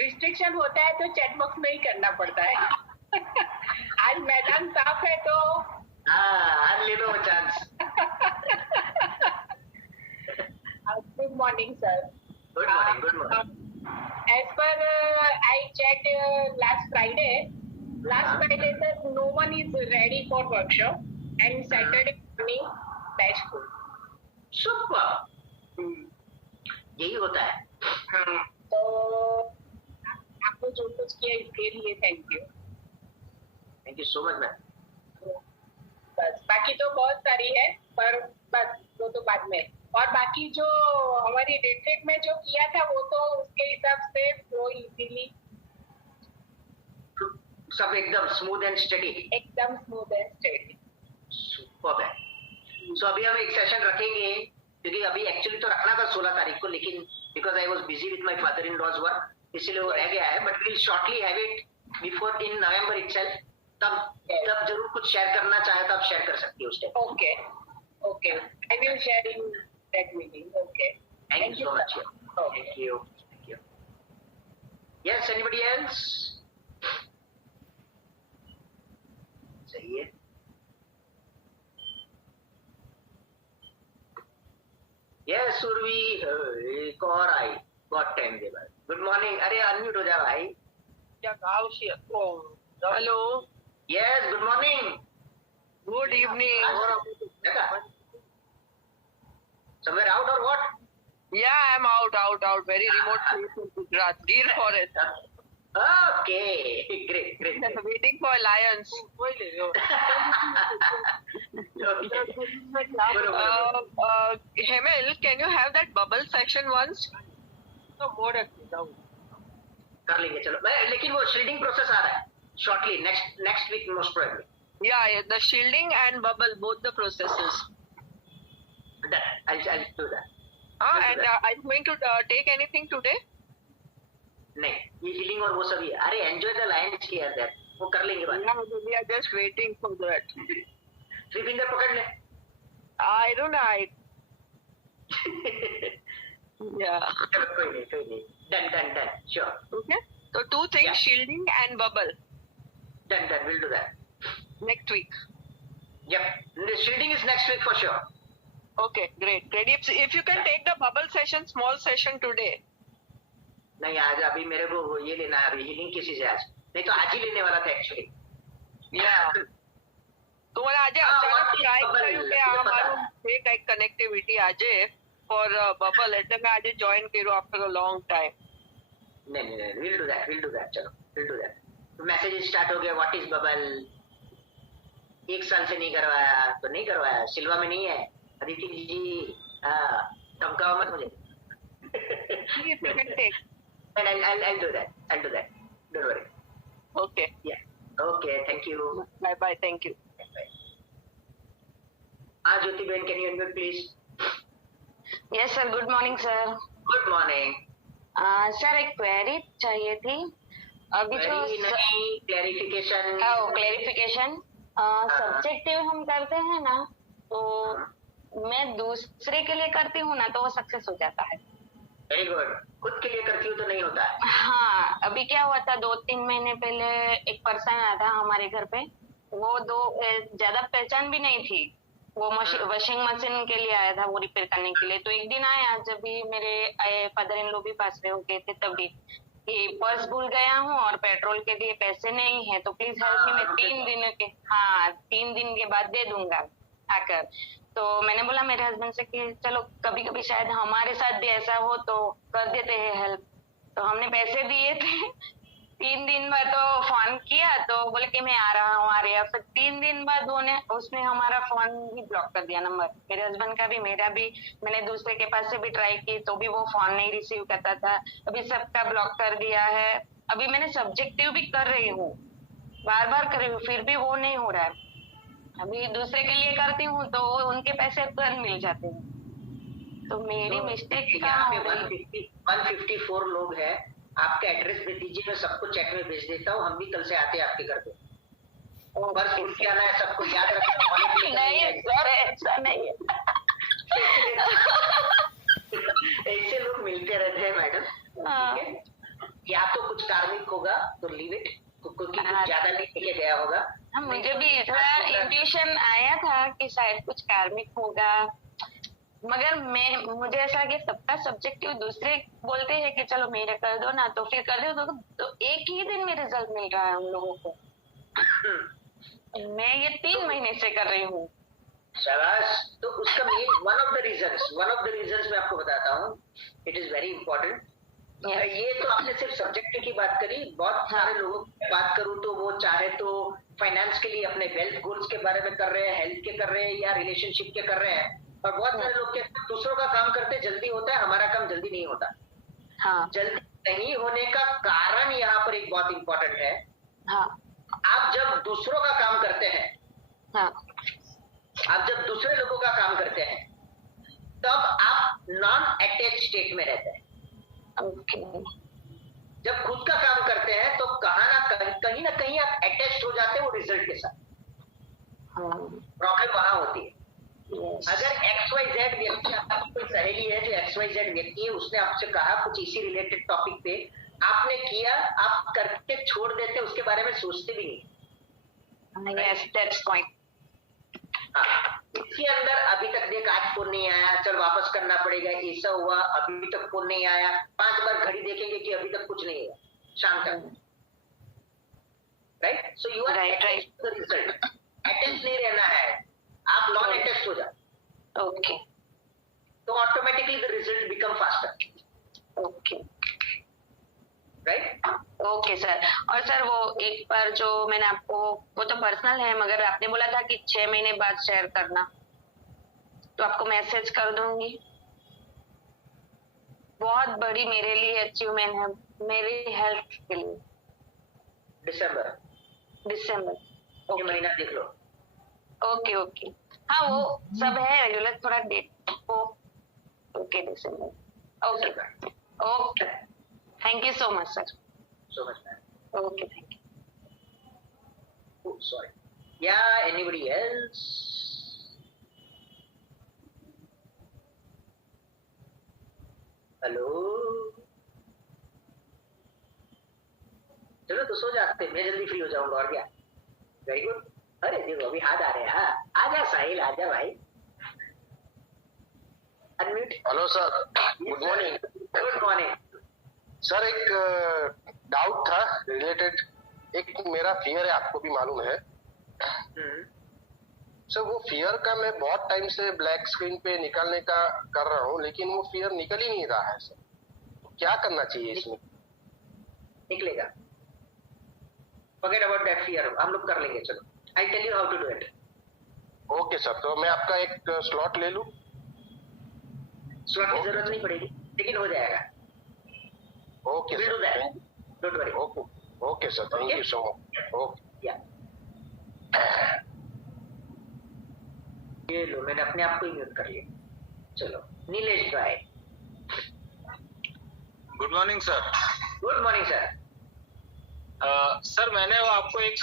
रिस्ट्रिक्शन होता है तो चैट बॉक्स में ही करना पड़ता है। आज मैदान साफ है तो आज ले लो chance. Good morning sir. Good morning, good morning. As per I check last Friday sir, no one is ready for workshop and Saturday morning batch full. Super. यही होता है। हाँ, तो आपको जो कुछ किया इसके लिए thank you so much ma'am. बस बाकी तो बहुत सारी है, पर बस वो तो बाद में। और बाकी जो हमारी रिट्रीट में जो किया था वो तो उसके हिसाब से वो इजीली सब एकदम स्मूथ एंड स्टडी। एकदम स्मूथ एंड स्टडी। सुपर है। सो अभी हम एक सेशन रखेंगे, क्योंकि अभी एक्चुअली तो रखना था 16 तारीख को, लेकिन because I was busy with my father in law's work, इसलिए वो रह गया है। But will shortly have it before in November itself. तब जरूर कुछ शेयर करना चाहे तो आप शेयर कर सकती हो उस time. Okay, I will share in that meeting. Okay, thank you so much. Thank you. Yes, anybody else? सही है। यस सुरभि, एक और आई, बहुत टाइम के बाद। Good morning. अरे अनम्यूट हो जा भाई। Hello. Yes, good morning. Good evening. Somewhere out or what? Yeah, I'm out. Very remote place in Gujarat, Gir Forest. Okay, great. Waiting for lions. Hemel, can you have that bubble section once? No more कर लेंगे, चलो। लेकिन वो shielding process आ रहा है shortly, next week most probably. Yeah, the shielding and bubble, both the processes. Done. I'll do that. And are you going to take anything today? नहीं, ये healing और वो सभी। अरे एंजॉय द लायंस की यार, वो कर लेंगे बाद में। We are just waiting for that. 3 finger पकड़ ले। I don't know. Yeah. कोई नहीं। Done. Sure. Okay. So 2 things, Yeah. shielding and bubble. Done. We'll do that. Next week. Yep. The shielding is next week for sure. Okay, great. If you can take the bubble session, small session today. नहीं, आज अभी मेरे को वो ये लेना है, अभी हीलिंग किसी से आज, नहीं तो आज ही लेने वाला था एक्चुअली। तुम्हारे આજે અચાનક ટ્રાય કર્યું કે આ મારું છે કઈક કનેક્ટિવિટી આજે ફોર બબલ, એટલે મેં આજે જોઈન કર્યું આફ્ટર અ લોંગ ટાઈમ। नहीं, we'll do that, चलो we'll do that। तो मैसेज स्टार्ट हो गया, व्हाट इज बबल। 1 साल से नहीं करवाया तो नहीं करवाया, सिल्वा में नहीं है अदिति जी। धमकाओ मत मुझे। I'll do that. Don't worry. Okay. Yeah. Okay. Thank you. Bye. Thank you. Bye. Jyoti Ben, can you unmute please? Yes sir. Good morning sir. Good morning. Sir एक क्वेरी चाहिए थी। अभी तो क्लैरिफिकेशन सब्जेक्टिव हम करते हैं ना, तो मैं दूसरे के लिए करती हूँ ना तो वो सक्सेस हो जाता है। Very good. खुद के लिए करती हूँ तो नहीं होता है। हाँ, अभी क्या हुआ था, 2-3 महीने पहले एक पर्सन आया था हमारे घर पे। वो ज्यादा पहचान भी नहीं थी। वो वॉशिंग मशीन के लिए आया था, वो रिपेयर करने के लिए। तो एक दिन आया, जब भी मेरे फादर इन लॉ भी पास में होते थे, तभी कि पर्स भूल गया हूँ और पेट्रोल के लिए पैसे नहीं है, तो प्लीज हेल्प मी। मैं 3 दिन के बाद दे दूंगा आकर। तो मैंने बोला मेरे हस्बैंड से कि चलो कभी कभी शायद हमारे साथ भी ऐसा हो तो कर देते हैं हेल्प। तो हमने पैसे दिए थे। 3 दिन बाद तो फोन किया तो बोले कि मैं आ रहा हूँ। फिर 3 दिन बाद उसने हमारा फोन ही ब्लॉक कर दिया, नंबर मेरे हस्बैंड का भी मेरा भी। मैंने दूसरे के पास से भी ट्राई की तो भी वो फोन नहीं रिसीव करता था। अभी सबका ब्लॉक कर दिया है। अभी मैंने सब्जेक्टिव भी कर रही हूँ, बार बार कर रही हूँ, फिर भी वो नहीं हो रहा है। अभी दूसरे के लिए करती हूँ तो उनके पैसे तुरंत मिल जाते हैं। तो मेरी मिस्टेक यहाँ पे 154 लोग हैं। आपका एड्रेस दे दीजिए, मैं सबको चेक में भेज देता हूँ। हम भी कल से आते हैं आपके घर पे। बस भूल के आना है, सबको याद रखना। नहीं सर, ऐसा नहीं है। ऐसे लोग मिलते रहते हैं मैडम। या तो कुछ कार्मिक होगा तो लीव इट, क्योंकि कुछ ज्यादा लेके गया होगा। मुझे भी थोड़ा इंट्यूशन आया था कि शायद कुछ कार्मिक होगा, मगर मुझे ऐसा लगे सबका सब्जेक्टिव दूसरे बोलते हैं कि चलो मेरे कर दो ना, तो फिर कर दो तो एक ही दिन में रिजल्ट मिल रहा है उन लोगों को। मैं ये 3 महीने से कर रही हूँ। शाबाश। तो उसका वन ऑफ द रीजंस मैं आपको बताता हूँ। It is very important. ये तो आपने सिर्फ सब्जेक्ट की बात करी। बहुत सारे लोगों की बात करूँ तो वो चाहे तो फाइनेंस के लिए अपने वेल्थ गोल्स के बारे में कर रहे हैं, हेल्थ के कर रहे हैं, या रिलेशनशिप के कर रहे हैं। और बहुत सारे लोग दूसरों का काम करते जल्दी होता है, हमारा काम जल्दी नहीं होता। हाँ। जल्दी नहीं होने का कारण यहाँ पर एक बहुत इंपॉर्टेंट है। हाँ। आप जब दूसरों का काम करते हैं, हाँ। आप जब दूसरे लोगों का काम करते हैं, तब आप नॉन अटैच स्टेट में रहते हैं। जब खुद का काम करते हैं तो कहीं ना कहीं आप अटैच हो जाते हैं वो रिजल्ट के साथ। प्रॉब्लम वहां होती है। अगर XYZ व्यक्ति, आपकी कोई सहेली है जो XYZ व्यक्ति है, उसने आपसे कहा कुछ इसी रिलेटेड टॉपिक पे, आपने किया, आप करके छोड़ देते, उसके बारे में सोचते भी नहीं। Yes, that's point. इसके अंदर अभी तक देख आज फोन नहीं आया, चल वापस करना पड़ेगा, ऐसा हुआ, अभी तक फोन नहीं आया, 5 बार घड़ी देखेंगे कि अभी तक कुछ नहीं हुआ, शाम तक। Right? So you are attached to the result. Attach नहीं रहना है, आप नॉन अटैच्ड हो जाओ। ओके। तो automatically the result become faster. Okay. Right? Okay sir. और सर वो एक बार जो मैंने आपको, वो तो पर्सनल है, मगर आपने बोला था कि 6 महीने बाद शेयर करना, तो आपको मैसेज कर दूंगी। बहुत बड़ी मेरे लिए अचीवमेंट है, मेरी हेल्थ के लिए। दिसंबर। ओके। महीना देख लो। Okay okay. हाँ वो सब है रेगुलर, थोड़ा डेट को। Okay December. Okay okay. Thank you so much sir. So much, man. Okay, thank you. Oh, sorry. Yeah, anybody else? Hello. चलो तो सो जाते, मैं जल्दी फ्री हो जाऊंगा और क्या। Very good. अरे देखो अभी हाथ आ रहे हैं। आजा साहिल, आजा भाई। Unmute. Hello sir, good morning. Good morning sir. एक डाउट था रिलेटेड, एक मेरा फियर है, आपको भी मालूम है सर। वो फियर का मैं बहुत टाइम से ब्लैक स्क्रीन पे निकालने का कर रहा हूँ, लेकिन वो फियर निकल ही नहीं रहा है सर। तो क्या करना चाहिए इसमें? निकलेगा। फॉरगेट अबाउट दैट फियर, हम लोग कर लेंगे। चलो I tell you how to do it. Okay sir, तो मैं आपका एक स्लॉट ले लूं? स्लॉट की जरूरत नहीं पड़ेगी, लेकिन हो जाएगा। Okay sir, don't worry. Okay sir, thank you so much. Okay. ये लो, मैंने अपने आप को ही म्यूट कर लिया। चलो नीलेश भाई। Good morning sir. Good morning sir. Sir मैंने वो आपको एक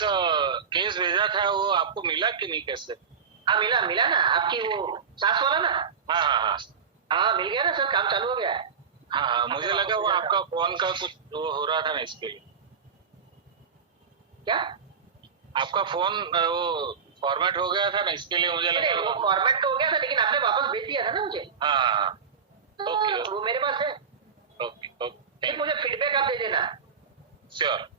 केस भेजा था, वो आपको मिला कि नहीं कैसे? हाँ मिला ना, आपकी वो सास वाला ना। हाँ मिल गया ना सर, काम चालू हो गया है। हाँ मुझे लगा वो आपका फोन का कुछ वो हो रहा था ना, इसके लिए। क्या आपका फोन वो फॉर्मेट हो गया था ना, इसके लिए मुझे लगा। वो फॉर्मेट तो हो गया था, लेकिन आपने वापस भेज दिया था ना मुझे। हाँ ओके, वो मेरे पास है। ओके मुझे फीडबैक आप दे देना। श्योर।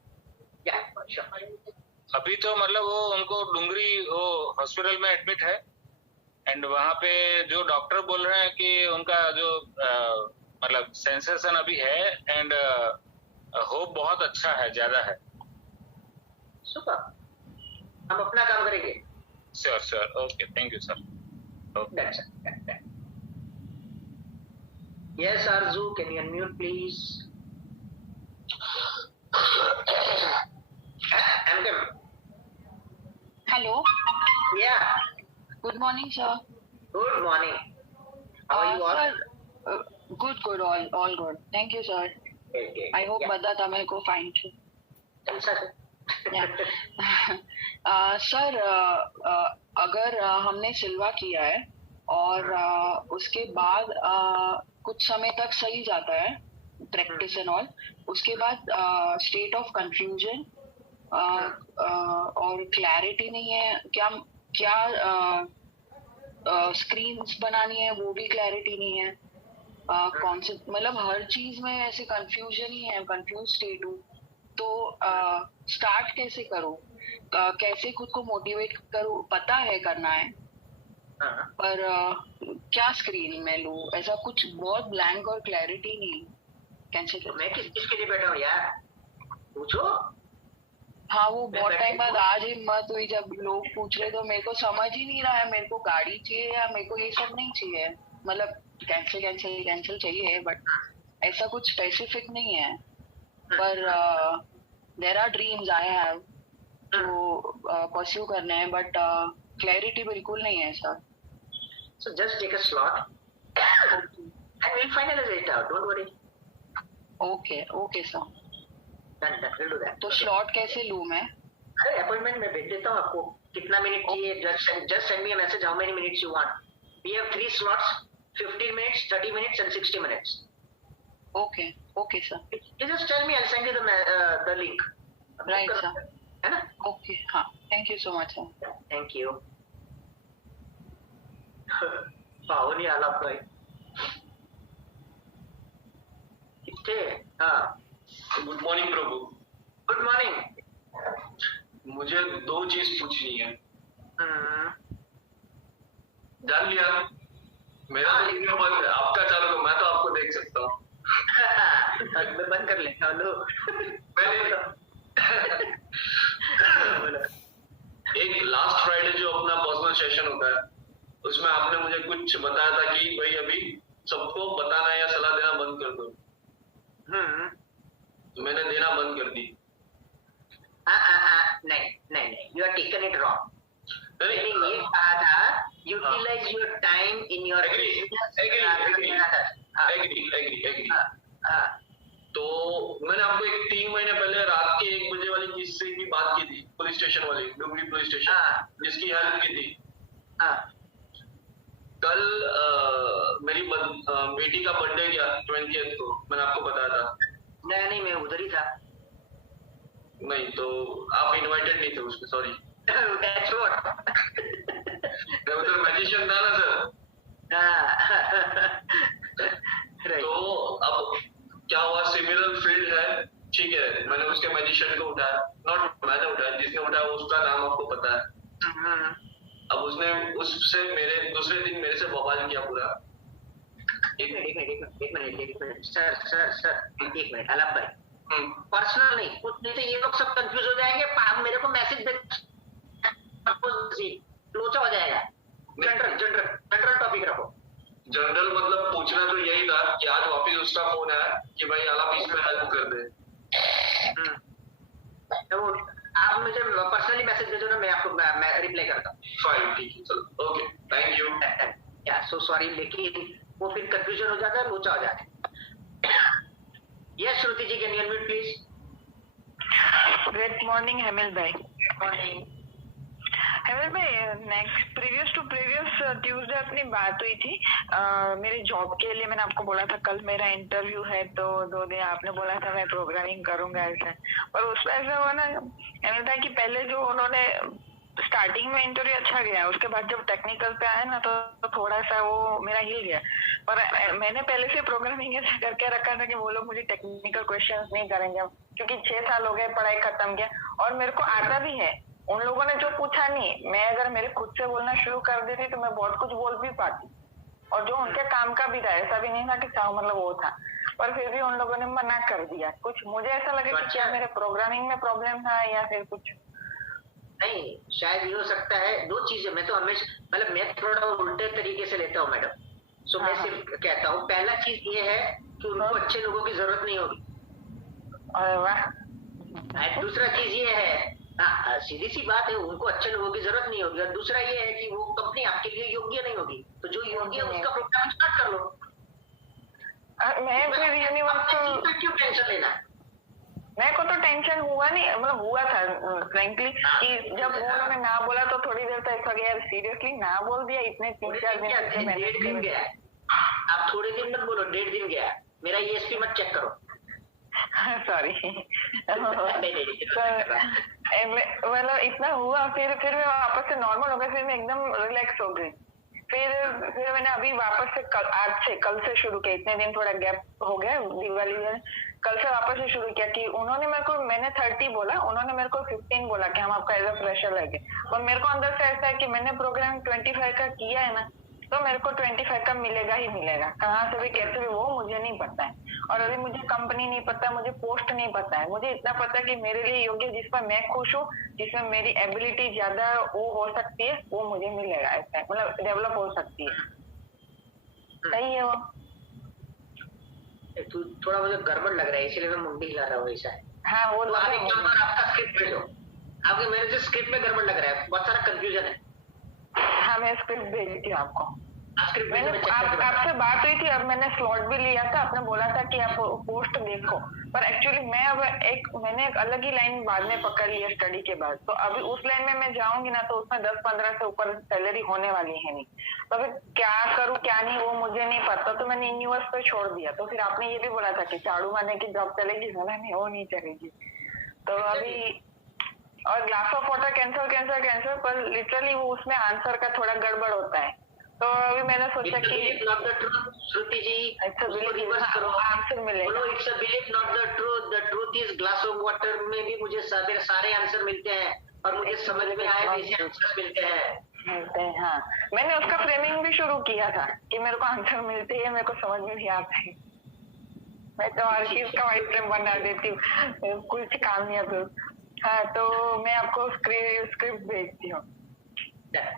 अभी तो मतलब वो उनको डुंगरी वो हॉस्पिटल में एडमिट है, एंड वहाँ पे जो डॉक्टर बोल रहे हैं कि उनका जो मतलब सेंसेशन अभी है, एंड होप बहुत अच्छा है, ज्यादा है। सुपर, हम अपना काम करेंगे। Sure okay, thank you sir. Yes, Arzu, can you unmute please? Hello. Yeah. Good morning, sir. Good morning. How are you all? Sir, good, all good. Thank you, sir. Okay. I hope બધા તમે કો fine છો. Sir अगर हमने सिल्वा किया है और उसके बाद कुछ समय तक सही जाता है प्रैक्टिस एंड ऑल, उसके बाद स्टेट ऑफ कंफ्यूजन और क्लैरिटी नहीं है, क्या स्क्रीन्स बनानी है वो भी क्लैरिटी नहीं है, कौन से मतलब हर चीज में ऐसे कंफ्यूजन ही है, कंफ्यूज स्टेट हूँ। तो स्टार्ट कैसे करूँ, कैसे खुद को मोटिवेट करूँ, पता है करना है पर क्या स्क्रीन में लूँ, ऐसा कुछ बहुत ब्लैंक और क्लैरिटी नहीं। कैसे मैं किसके लिए बैठा हूँ यार, पूछो। हाँ वो बहुत टाइम बाद आज हिम्मत हुई जब लोग पूछ रहे, तो मेरे को समझ ही नहीं रहा है, मेरे को गाड़ी चाहिए या मेरे को ये सब नहीं चाहिए, मतलब कैंसिल चाहिए, बट ऐसा कुछ स्पेसिफिक नहीं है। पर there are dreams I have जो परस्यू करने हैं, बट क्लैरिटी बिल्कुल नहीं है sir. So just take a slot and we'll finalize it out. Don't worry. Okay sir. Done. We'll do that. तो स्लॉट कैसे लूँ मैं? अरे अपॉइंटमेंट मैं भेज देता हूँ आपको, कितना मिनट चाहिए, just send me a message how many minutes you want. We have 3 slots, 15 minutes, 30 minutes and 60 minutes. Okay sir. You just tell me, I'll send you the link. Right sir. है ना? Okay हाँ, thank you so much sir. Thank you. पाहुणे आला काय किथे? हाँ good morning Prabhu. Good morning. मुझे 2 चीज पूछनी है। जान लिया मेरा वीडियो बंद है, आपका चालू है, मैं तो आपको देख सकता हूँ। मैं बंद कर लेता हूँ। एक लास्ट फ्राइडे जो अपना पर्सनल सेशन होता है, उसमें आपने मुझे कुछ बताया था कि भाई अभी सबको बताना या सलाह देना बंद कर दो। तो मैंने देना बंद कर दी। नहीं, you are taken it wrong. मैंने ये कहा था utilise your time in your agri. तो मैंने आपको एक 3 महीने पहले रात के 1 बजे वाली किस्से की बात की थी, पुलिस स्टेशन वाली, डुंगरी पुलिस स्टेशन, जिसकी हेल्प की थी। कल मेरी बेटी का बर्थडे गया 20th को, मैंने आपको बताया था। नहीं मैं उधर ही था। नहीं तो आप इनवाइटेड नहीं थे उसमें, सॉरी। That's what. मैं उधर मैजिशियन था ना सर। तो अब क्या हुआ, सिमिलर फील्ड है, ठीक है, मैंने उसके मैजिशियन को उठाया, नॉट मैंने उठाया, जिसने उठाया उसका नाम आपको पता है। अब उसने उससे मेरे दूसरे दिन मेरे से बवाल किया पूरा। एक मिनट सर, एक मिनट अलाप भाई, पर्सनल नहीं, कुछ नहीं तो ये लोग सब कंफ्यूज हो जाएंगे, मेरे को मैसेज लोचा हो जाएगा। जनरल टॉपिक रखो। जनरल मतलब पूछना तो यही था कि आज वापिस उसका फोन आया कि भाई अलाप इसमें हेल्प कर दे। तो आप मुझे पर्सनली मैसेज भेजो ना, मैं आपको मैं रिप्लाई करता हूँ। फाइन, ठीक है, चलो, ओके, थैंक यू। या सो सॉरी, लेकिन वो फिर कंफ्यूजन हो जाता है, लोचा हो जाता है। Yes Shruti ji, can you unmute please? Good morning Hemal भाई। हेमल भाई, next previous to previous Tuesday अपनी बात हुई थी मेरे जॉब के लिए। मैंने आपको बोला था कल मेरा इंटरव्यू है, तो 2 दिन आपने बोला था मैं प्रोग्रामिंग करूंगा ऐसा, पर उसमें ऐसा हुआ ना हेमल भाई कि पहले जो उन्होंने स्टार्टिंग में इंटरव्यू अच्छा गया, उसके बाद जब टेक्निकल पे आया ना तो थोड़ा सा वो मेरा हिल गया। पर मैंने पहले से प्रोग्रामिंग ऐसा करके रखा था कि वो लोग मुझे टेक्निकल क्वेश्चंस नहीं करेंगे, क्योंकि 6 साल हो गए पढ़ाई खत्म किया और मेरे को आता भी है। उन लोगों ने जो पूछा नहीं, मैं अगर मेरे खुद से बोलना शुरू कर देती तो मैं बहुत कुछ बोल भी पाती, और जो उनके काम का भी था, ऐसा भी नहीं था कि मतलब वो था, पर फिर भी उन लोगों ने मना कर दिया। कुछ मुझे ऐसा लगा कि क्या मेरे प्रोग्रामिंग में प्रॉब्लम था या फिर कुछ नहीं, शायद ये हो सकता है। 2 चीजें मैं तो हमेशा मतलब मैं थोड़ा उल्टे तरीके से लेता हूँ मैडम। सो मैं सिर्फ कहता हूँ, पहला चीज ये है कि उनको अच्छे लोगों की जरूरत नहीं होगी। दूसरा चीज ये है, सीधी सी बात है, उनको अच्छे लोगों की जरूरत नहीं होगी। और दूसरा ये है कि वो कंपनी आपके लिए योग्य नहीं होगी, तो जो योग्य है उसका प्रोग्राम स्टार्ट कर लो। मैं फिर यूनिवर्सल क्यों टेंशन लेना? मेरे को तो टेंशन हुआ नहीं, मतलब हुआ था फ्रेंकली कि जब उन्होंने ना बोला तो थोड़ी देर तक ऐसा गया, सीरियसली ना बोल दिया। इतने 3-4 दिन से मैंने 1.5 दिन गया। आप थोड़े दिन मत बोलो, 1.5 दिन गया। मेरा ESP मत चेक करो। सॉरी। मतलब इतना हुआ, फिर मैं वापस से नॉर्मल हो गया, फिर मैं एकदम रिलैक्स हो गई। फिर मैंने अभी वापस से कल से शुरू किया। इतने दिन थोड़ा गैप हो गया दिवाली में, कल से वापस से शुरू किया कि मैंने 30 बोला, उन्होंने मेरे को 15 बोला कि हम आपका एज अ फ्रेशर लगे। और मेरे को अंदर से ऐसा है कि मैंने प्रोग्राम 25 का किया है ना, तो मेरे को 25 का मिलेगा ही मिलेगा, कहाँ से भी कैसे भी वो मुझे नहीं पता है। और अभी मुझे कंपनी नहीं पता, मुझे पोस्ट नहीं पता है, मुझे इतना पता है कि मेरे लिए योग्य जिसमें मैं खुश हूँ, जिसमें मेरी एबिलिटी ज्यादा वो हो सकती है, वो मुझे मिलेगा। ऐसा मतलब डेवलप हो सकती है। सही है वो। तू थोड़ा मुझे गड़बड़ लग रहा है, इसलिए मैं मुंडी हिला रहा हूँ ऐसा है। हाँ वो तो आप एक काम करो, आपका स्क्रिप्ट भेजो। आपके मेरे से स्क्रिप्ट में गड़बड़ लग रहा है, बहुत सारा कंफ्यूजन है। हाँ मैं स्क्रिप्ट भेजती हूँ आपको। मैंने आपसे बात हुई थी और मैंने स्लॉट भी लिया था, आपने बोला था कि आप पोस्ट देखो, पर एक्चुअली मैं अब मैंने एक अलग ही लाइन बाद में पकड़ ली है स्टडी के बाद। तो अभी उस लाइन में मैं जाऊंगी ना तो उसमें 10-15 से ऊपर सैलरी होने वाली है नहीं, तो फिर क्या करूँ क्या नहीं वो मुझे नहीं पता, तो मैंने यूनिवर्स पे छोड़ दिया। तो फिर आपने ये भी बोला था कि झाड़ू मारने की जॉब चलेगी, बोला नहीं वो नहीं चलेगी। तो अभी और ग्लास ऑफ वाटर कैंसर, पर लिटरली वो उसमें आंसर का थोड़ा गड़बड़ होता है। तो अभी मैंने सोचा कि श्रुति जी रिवर्स करो, आंसर मिलेगा। It's a belief not the truth is glass of water में भी मुझे सारे आंसर मिलते हैं और मुझे समझ में आए वैसे आंसर मिलते हैं। हाँ मैंने उसका फ्रेमिंग भी शुरू किया था कि मेरे को आंसर मिलते हैं, मेरे को समझ में भी आता है। मैं तो हर चीज का वाइट फ्रेम बना देती हूँ, कुछ काम नहीं है। हाँ तो मैं आपको स्क्रिप्ट भेजती हूँ।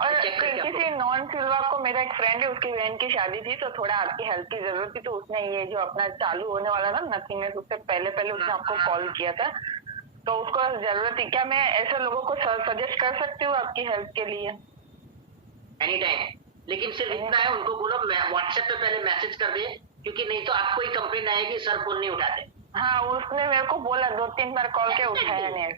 और किसी नॉन सिल्वा को, मेरा एक फ्रेंड है, उसकी बहन की शादी थी, तो थोड़ा आपकी हेल्प की जरूरत थी, तो उसने ये जो अपना चालू होने वाला ना नथिंगनेस, उससे पहले उसने आपको कॉल किया था, तो उसको जरूरत थी। क्या मैं ऐसे लोगों को सजेस्ट कर सकती हूँ आपकी हेल्प के लिए? एनी टाइम, लेकिन सिर्फ इतना है, उनको बोलो व्हाट्सएप पे पहले मैसेज कर दे, क्योंकि नहीं तो आपको ही कंप्लेन आएगी सर फोन नहीं उठाते। हाँ उसने मेरे को बोला 2-3 बार कॉल के उठाया नहीं।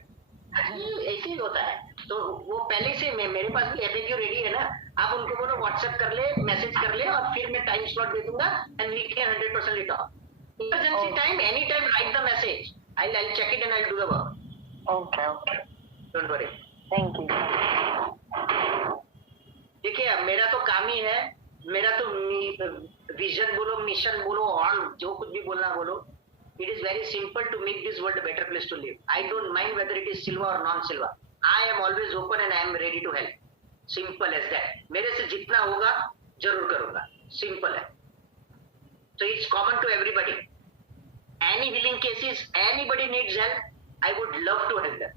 ऐसे ही होता है, तो वो पहले से मेरे पास भी FAQ रेडी है ना, आप उनको बोलो व्हाट्सएप कर ले, मैसेज कर ले, और फिर मैं टाइम स्लॉट दे दूंगा and we can 100% talk. Emergency time any time write the message, I will check it and I will do the work. Okay don't worry. Thank you. देखिए मेरा तो काम ही है, मेरा तो विजन बोलो, मिशन बोलो, और जो कुछ भी बोलना बोलो, it is very simple to make this world a better place to live. I don't mind whether it is silver or non-silver. I am always open and I am ready to help. Simple as that. मेरे से जितना होगा जरूर करूंगा, simple है। So it's common to everybody. Any healing cases, anybody needs help, I would love to help them.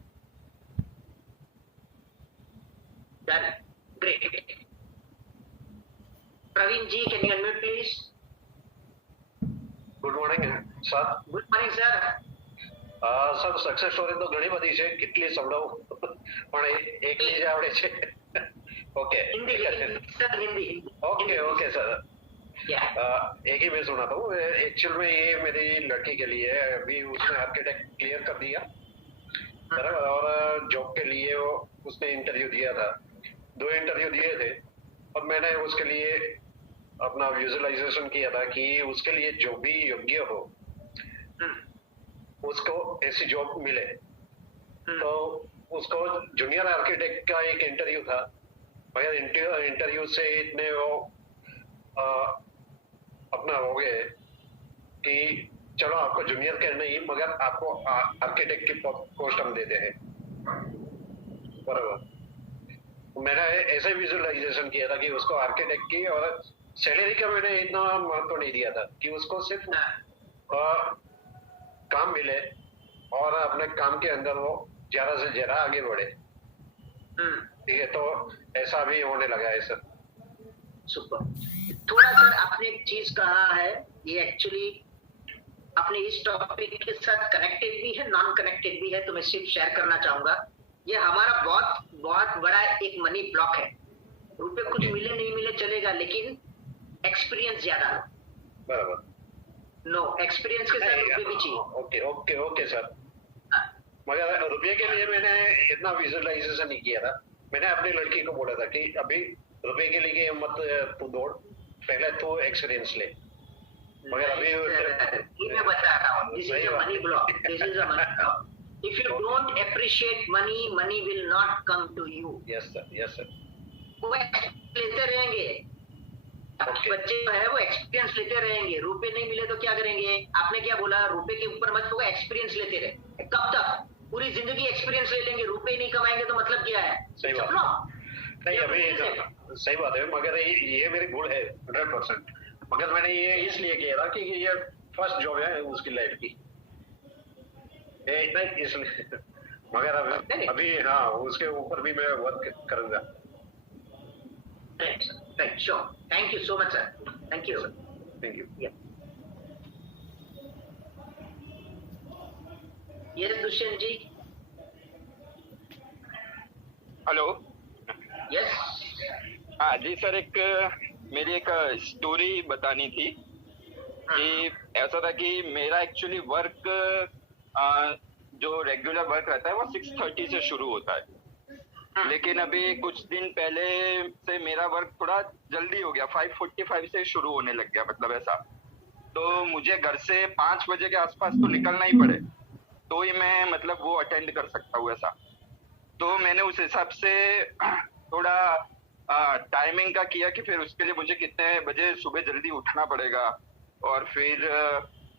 Done. Great. Praveen ji, can you unmute please? Good morning sir. Good morning sir. Sir success story તો ઘણી બધી છે, કેટલી સંભળાવું, પણ એકલી જ આવડે છે. Okay okay sir. एक ही मैं सुनाता हूँ. एक्चुअल में ये मेरी लड़की के लिए है, अभी उसने आर्किटेक्ट क्लियर कर दिया बराबर। और जॉब के लिए उसने इंटरव्यू दिया था, 2 इंटरव्यू दिए थे। अब मैंने उसके लिए अपना विजुअलाइजेशन किया था कि उसके लिए जो भी योग्य हो उसको ऐसी जॉब मिले। तो उसको जूनियर आर्किटेक्ट का एक इंटरव्यू था, मगर इंटरव्यू से इतने वो अपना हो गए कि चलो आपको जूनियर कहना ही, मगर आपको आर्किटेक्ट की पोस्ट हम देते हैं, बराबर। मैंने ऐसे विजुअलाइजेशन किया था कि उसको आर्किटेक्ट की, और सैलरी का मैंने इतना महत्व नहीं दिया था कि उसको सिर्फ काम मिले और अपने काम के अंदर वो ज्यादा से ज्यादा आगे बढ़े। ठीक है, तो ऐसा भी होने लगा है सर। सुपर। थोड़ा सर आपने एक चीज कहा है, ये एक्चुअली अपने इस टॉपिक के साथ कनेक्टेड भी है, नॉन कनेक्टेड भी है, तो मैं सिर्फ शेयर करना चाहूंगा। ये हमारा बहुत बहुत बड़ा एक मनी ब्लॉक है। रुपए कुछ मिले नहीं मिले चलेगा, लेकिन एक्सपीरियंस ज्यादा लो। बराबर। नो, एक्सपीरियंस के साथ रुपए भी चाहिए। Okay okay okay sir. मगर रुपये के लिए मैंने इतना विजुअलाइजेशन नहीं किया था। मैंने अपनी लड़की को बोला था कि अभी रुपए के लिए मत तू दौड़, पहले तू एक्सपीरियंस ले। मगर अभी मैं बता रहा हूँ, this is a money block, this is a money block. If you don't appreciate money, money will not come to you. Yes sir, yes sir. वो लेते रहेंगे, बच्चे जो है वो एक्सपीरियंस लेते रहेंगे। रुपए नहीं मिले तो क्या करेंगे? आपने क्या बोला, रुपए के ऊपर मत होगा, एक्सपीरियंस लेते रहे। कब तक? पूरी जिंदगी एक्सपीरियंस ले लेंगे, रुपए नहीं कमाएंगे तो मतलब क्या है? सही बात नहीं, अभी सही बात है, मगर ये मेरी भूल है 100%। मगर मैंने ये इसलिए किया था कि ये फर्स्ट जॉब है उसकी लाइफ की, इसलिए। मगर अभी हाँ, उसके ऊपर भी मैं वर्क करूंगा। Sure. Thank you so much, sir. Thank you. Thank you. Yeah. Yes, Dushyant ji. Hello. Yes. हाँ जी सर, मेरी एक स्टोरी बतानी थी कि ऐसा था कि मेरा एक्चुअली वर्क जो रेगुलर वर्क रहता है वो 6:30 से शुरू होता है, लेकिन अभी कुछ दिन पहले से मेरा वर्क थोड़ा जल्दी हो गया, 5:45 से शुरू होने लग गया, मतलब ऐसा। तो मुझे घर से 5 बजे के आसपास तो निकलना ही पड़े तो ही मैं मतलब वो अटेंड कर सकता हूँ ऐसा। तो मैंने उस हिसाब से थोड़ा टाइमिंग का किया कि फिर उसके लिए मुझे कितने बजे सुबह जल्दी उठना पड़ेगा, और फिर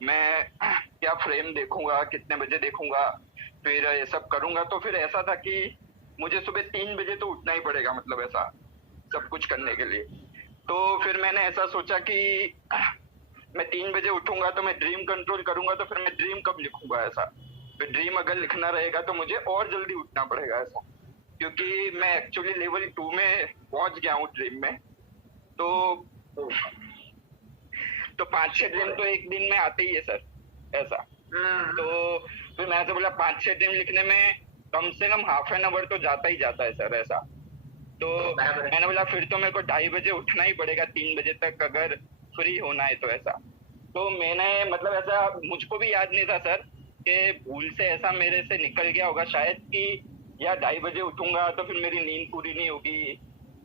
मैं क्या फ्रेम देखूंगा, कितने बजे देखूंगा, फिर ये सब करूंगा। तो फिर ऐसा था कि मुझे सुबह 3 बजे तो उठना ही पड़ेगा, मतलब ऐसा सब कुछ करने के लिए। तो फिर मैंने ऐसा सोचा कि मैं 3 बजे उठूंगा तो मैं ड्रीम कंट्रोल करूंगा, तो फिर मैं ड्रीम कब लिखूंगा ऐसा। फिर ड्रीम अगर लिखना रहेगा तो मुझे और जल्दी उठना पड़ेगा ऐसा, क्योंकि मैं एक्चुअली लेवल 2 में पहुंच गया हूँ ड्रीम में। तो 5-6 ड्रीम तो एक दिन में आते ही है सर ऐसा। तो फिर मैं तो बोला 5-6 ड्रीम लिखने में कम से कम ½ एन आवर तो जाता ही जाता है सर ऐसा। तो मैंने बोला फिर तो मेरे को 2:30 बजे उठना ही पड़ेगा 3 बजे तक अगर फ्री होना है तो ऐसा। तो मैंने मतलब ऐसा मुझको भी याद नहीं था सर कि भूल से ऐसा मेरे से निकल गया होगा शायद कि या 2:30 बजे उठूंगा तो फिर मेरी नींद पूरी नहीं होगी,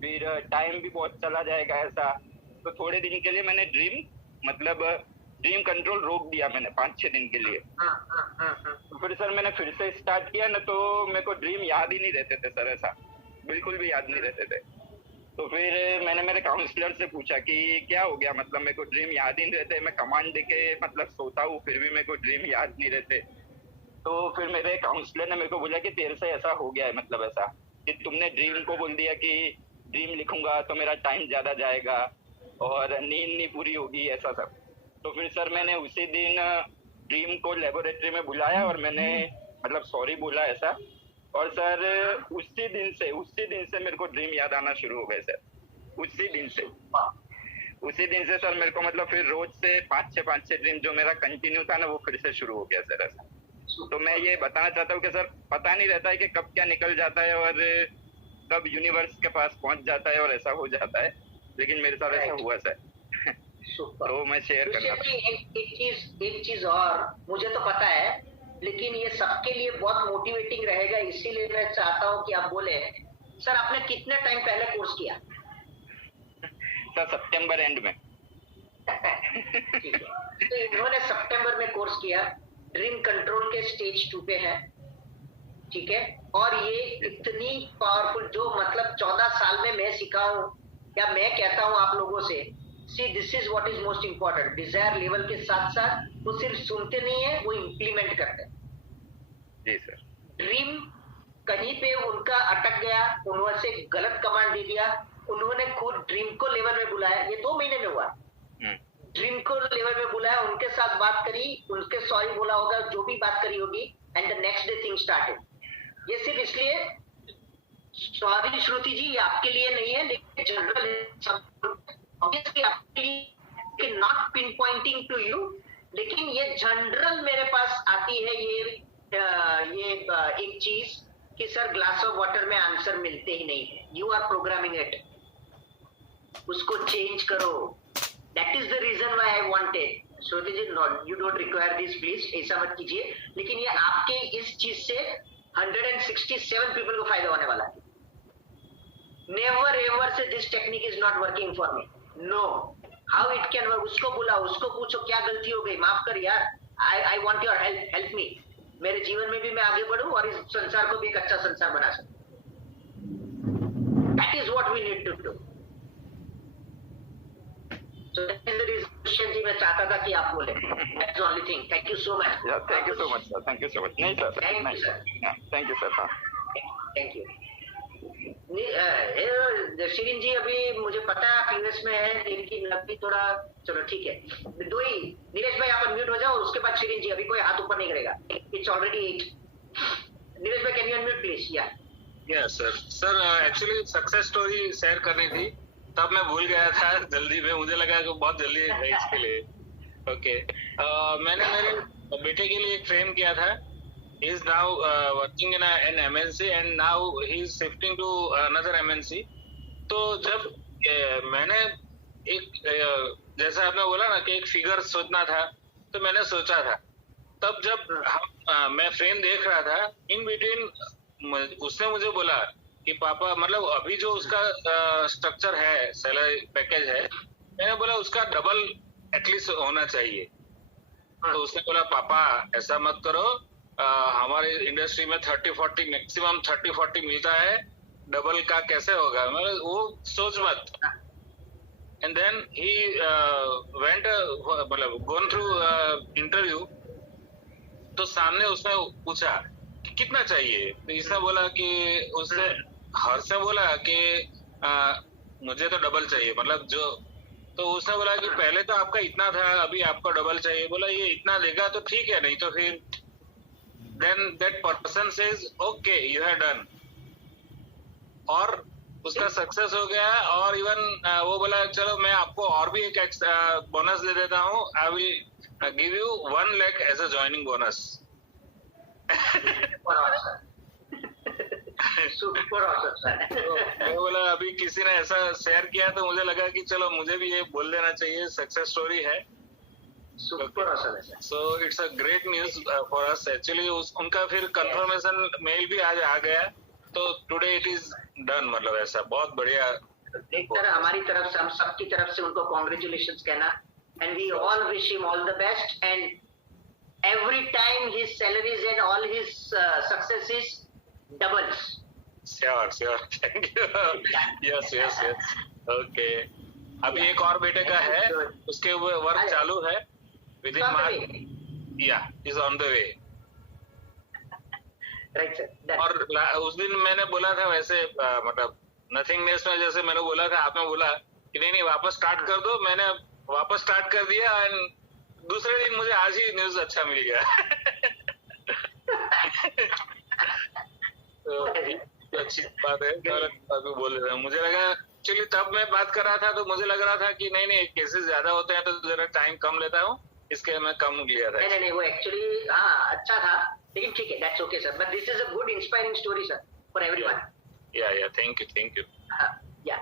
फिर टाइम भी बहुत चला जाएगा ऐसा। तो थोड़े दिन के लिए मैंने ड्रीम कंट्रोल रोक दिया मैंने 5-6 दिन के लिए। तो फिर सर मैंने फिर से स्टार्ट किया ना, तो मेरे को ड्रीम याद ही नहीं रहते थे सर ऐसा, बिल्कुल भी याद नहीं रहते थे। तो फिर मैंने मेरे काउंसलर से पूछा कि क्या हो गया, मतलब मेरे को ड्रीम याद ही नहीं रहते, मैं कमांड देके मतलब सोता हूँ फिर भी मेरे को ड्रीम याद नहीं रहते। तो फिर मेरे काउंसलर ने मेरे को बोला कि तेरे से ऐसा हो गया है, मतलब ऐसा कि तुमने ड्रीम को बोल दिया कि ड्रीम लिखूंगा तो मेरा टाइम ज्यादा जाएगा और नींद नहीं पूरी होगी ऐसा सब। तो फिर सर मैंने उसी दिन ड्रीम को लेबोरेटरी में बुलाया और मैंने मतलब सॉरी बोला ऐसा। और सर उसी दिन से मेरे को ड्रीम याद आना शुरू हो गए सर। उसी दिन से सर मेरे को मतलब फिर रोज से 5-6 ड्रीम जो मेरा कंटिन्यू था ना वो फिर से शुरू हो गया सर ऐसा। तो मैं ये बताना चाहता हूँ कि सर पता नहीं रहता है कि कब क्या निकल जाता है और कब यूनिवर्स के पास पहुंच जाता है और ऐसा हो जाता है, लेकिन मेरे साथ ऐसा हुआ सर। तो मैं शेयर करना था। एक चीज और मुझे तो पता है, लेकिन ये सबके लिए बहुत मोटिवेटिंग रहेगा, इसीलिए मैं चाहता हूँ कि आप बोले सर आपने कितने टाइम पहले कोर्स किया? सर सितंबर एंड में। ठीक है, तो इन्होंने सितंबर में कोर्स किया, ड्रीम कंट्रोल के स्टेज 2 पे है, ठीक है। और ये इतनी पावरफुल, जो मतलब 14 साल में मैं सीखा हूँ, या मैं कहता हूँ आप लोगों से, see this is what is most important. Desire level के साथ साथ वो सिर्फ सुनते नहीं है, वो इम्प्लीमेंट करते हैं। जी सर। ड्रीम कहीं पे उनका अटक गया, उन्होंने से गलत कमांड दे दिया, उन्होंने खुद ड्रीम को लेवल में बुलाया, ये 2 महीने में हुआ। ड्रीम को लेवल में बुलाया, उनके साथ बात करी, उनके सॉरी बोला होगा, जो भी बात करी होगी, and the next day thing started. ये सिर्फ इसलिए, सॉरी श्रुति जी, ये आपके लिए नहीं है, लेकिन जनरल ऑब्वियसली आपके लिए, not pinpointing to you, लेकिन ये जनरल मेरे पास आती है ये एक चीज कि सर ग्लास ऑफ वाटर में आंसर मिलते ही नहीं है, यू आर प्रोग्रामिंग इट, उसको चेंज करो। That is the reason why I wanted. Shruti ji, you don't require this please, ऐसा मत कीजिए, लेकिन ये आपके इस चीज से 167 पीपल को फायदा होने वाला है। Never ever say this technique is not working for me, no, how it can work. उसको बुलाओ, उसको पूछो क्या गलती हो गई, माफ कर यार, I want your help, help me, मेरे जीवन में भी मैं आगे बढ़ूं और इस संसार को भी एक अच्छा संसार बना सकूं। That is what we need to do. So that is the reason जी, मैं चाहता था कि आप बोले। That's the only thing. Thank you so much. Thank you so much sir, thank you so much. नहीं sir, thank you sir, thank you sir, thank you. Shirin ji, अभी मुझे पता है आप यूएस में है, लेकिन अभी थोड़ा, चलो ठीक है, 2 ही। नीलेश भाई आप अनम्यूट हो जाओ, और उसके बाद शिरीन जी, अभी कोई हाथ ऊपर नहीं करेगा, इट्स ऑलरेडी 8। नीलेश भाई कैन यू अनम्यूट प्लीज? या sir actually success story share करनी थी, तब मैं भूल गया था जल्दी में, मुझे लगा कि बहुत जल्दी है इसके लिए। ओके, मैंने मेरे बेटे के लिए एक फ्रेम किया था। He is now working in an MNC and now he is shifting to another MNC. तो जब मैंने एक जैसा आपने बोला ना कि एक फिगर सोचना था, तो मैंने सोचा था, तब जब मैं फ्रेम देख रहा था, इन बिटवीन उसने मुझे बोला कि पापा, मतलब अभी जो उसका स्ट्रक्चर है, सैलरी पैकेज है, मैंने बोला उसका डबल एटलीस्ट होना चाहिए। तो उसने बोला पापा ऐसा मत करो, हमारे इंडस्ट्री में 30-40 मैक्सिमम 30-40 मिलता है, डबल का कैसे होगा, मतलब वो सोच मत। एंड देन ही वेंट, मतलब गोन थ्रू इंटरव्यू, तो सामने उसने पूछा कि कितना चाहिए, तो इसने बोला कि उसने हर से बोला कि मुझे तो डबल चाहिए, मतलब जो, तो उसने बोला कि पहले तो आपका इतना था, अभी आपको डबल चाहिए। बोला ये इतना देगा तो ठीक है, नहीं तो फिर then that person says okay you have done, और उसका सक्सेस हो गया। और इवन वो बोला चलो मैं आपको और भी एक बोनस दे देता हूँ, I will give you 1 lakh as a joining bonus. वो बोला अभी किसी ने ऐसा शेयर किया, तो मुझे लगा कि चलो मुझे भी ये बोल देना चाहिए, सक्सेस स्टोरी है। So it's a great news for us actually। उनका फिर कंफर्मेशन मेल भी आज आ गया, तो टुडे इट इज डन, मतलब ऐसा बहुत बढ़िया। देखकर हमारी तरफ से, हम सबकी तरफ से उनको कॉन्ग्रेचुलेशंस कहना, and we all wish him all the best, and every time his salaries and all his successes doubles. Sure, thank you. Yes okay. अभी एक और बेटे का है, उसके वर्क चालू है, within March, yeah, is on the way। Right sir। और उस दिन मैंने बोला था वैसे, मतलब नथिंगनेस में जैसे मैंने बोला था, आपने बोला कि नहीं वापस स्टार्ट कर दो, मैंने वापस स्टार्ट कर दिया, एंड दूसरे दिन मुझे आज ही न्यूज अच्छा मिल गया। तो अच्छी बात है, अभी बोल रहे हैं। मुझे लगा एक्चुअली तब मैं बात कर रहा था, तो मुझे लग रहा था कि नहीं केसेस ज्यादा होते हैं, तो जरा टाइम कम लेता हूँ, इसके मैं कम लिया था। नहीं, वो एक्चुअली हाँ अच्छा था, लेकिन ठीक है, that's okay sir, but this is a good inspiring story sir for everyone. Yeah thank you. Yeah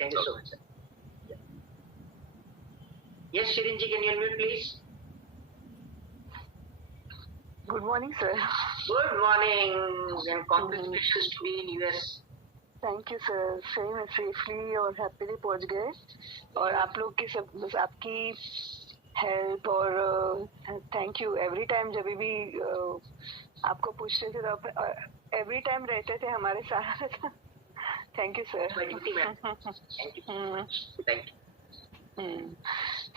thank you so much sir. Yes Shirin ji, can you unmute please? Good morning sir. Good morning and congratulations to be in US. Thank you sir. सही में safely और happily पहुंच गए. और आप लोग की सब बस आपकी हेल्प और थैंक यू. एवरी टाइम जब भी आपको पूछते थे तो एवरी टाइम रहते थे हमारे साथ. Thank you sir.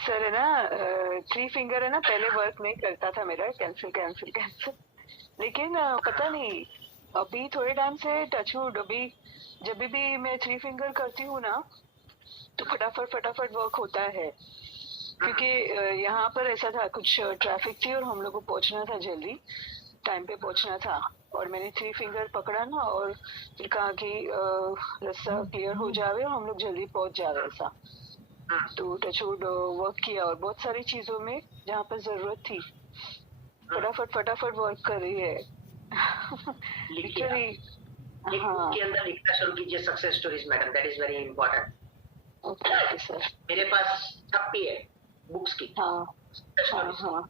सर है ना 3 फिंगर है ना पहले वर्क नहीं करता था मेरा. कैंसिल लेकिन पता नहीं अभी थोड़े टाइम से टचवुड अभी जब भी मैं 3 फिंगर करती हूँ ना तो फटाफट वर्क होता है. क्योंकि यहाँ पर ऐसा था कुछ ट्रैफिक थी और हम लोग को पहुँचना था जल्दी टाइम पे पहुँचना था और मैंने 3 फिंगर पकड़ा ना और फिर कहा कि रास्ता क्लियर हो जावे और हम लोग जल्दी पहुँच जावे ऐसा. तो टचवुड वर्क किया और बहुत सारी चीजों में जहाँ पर जरूरत थी फटाफट वर्क कर रही है. लिटरली हाँ. के अंदर लिखना शुरू कीजिए success stories madam. That is very important. Okay sir. मेरे पास छपी है बुक्स की. हाँ.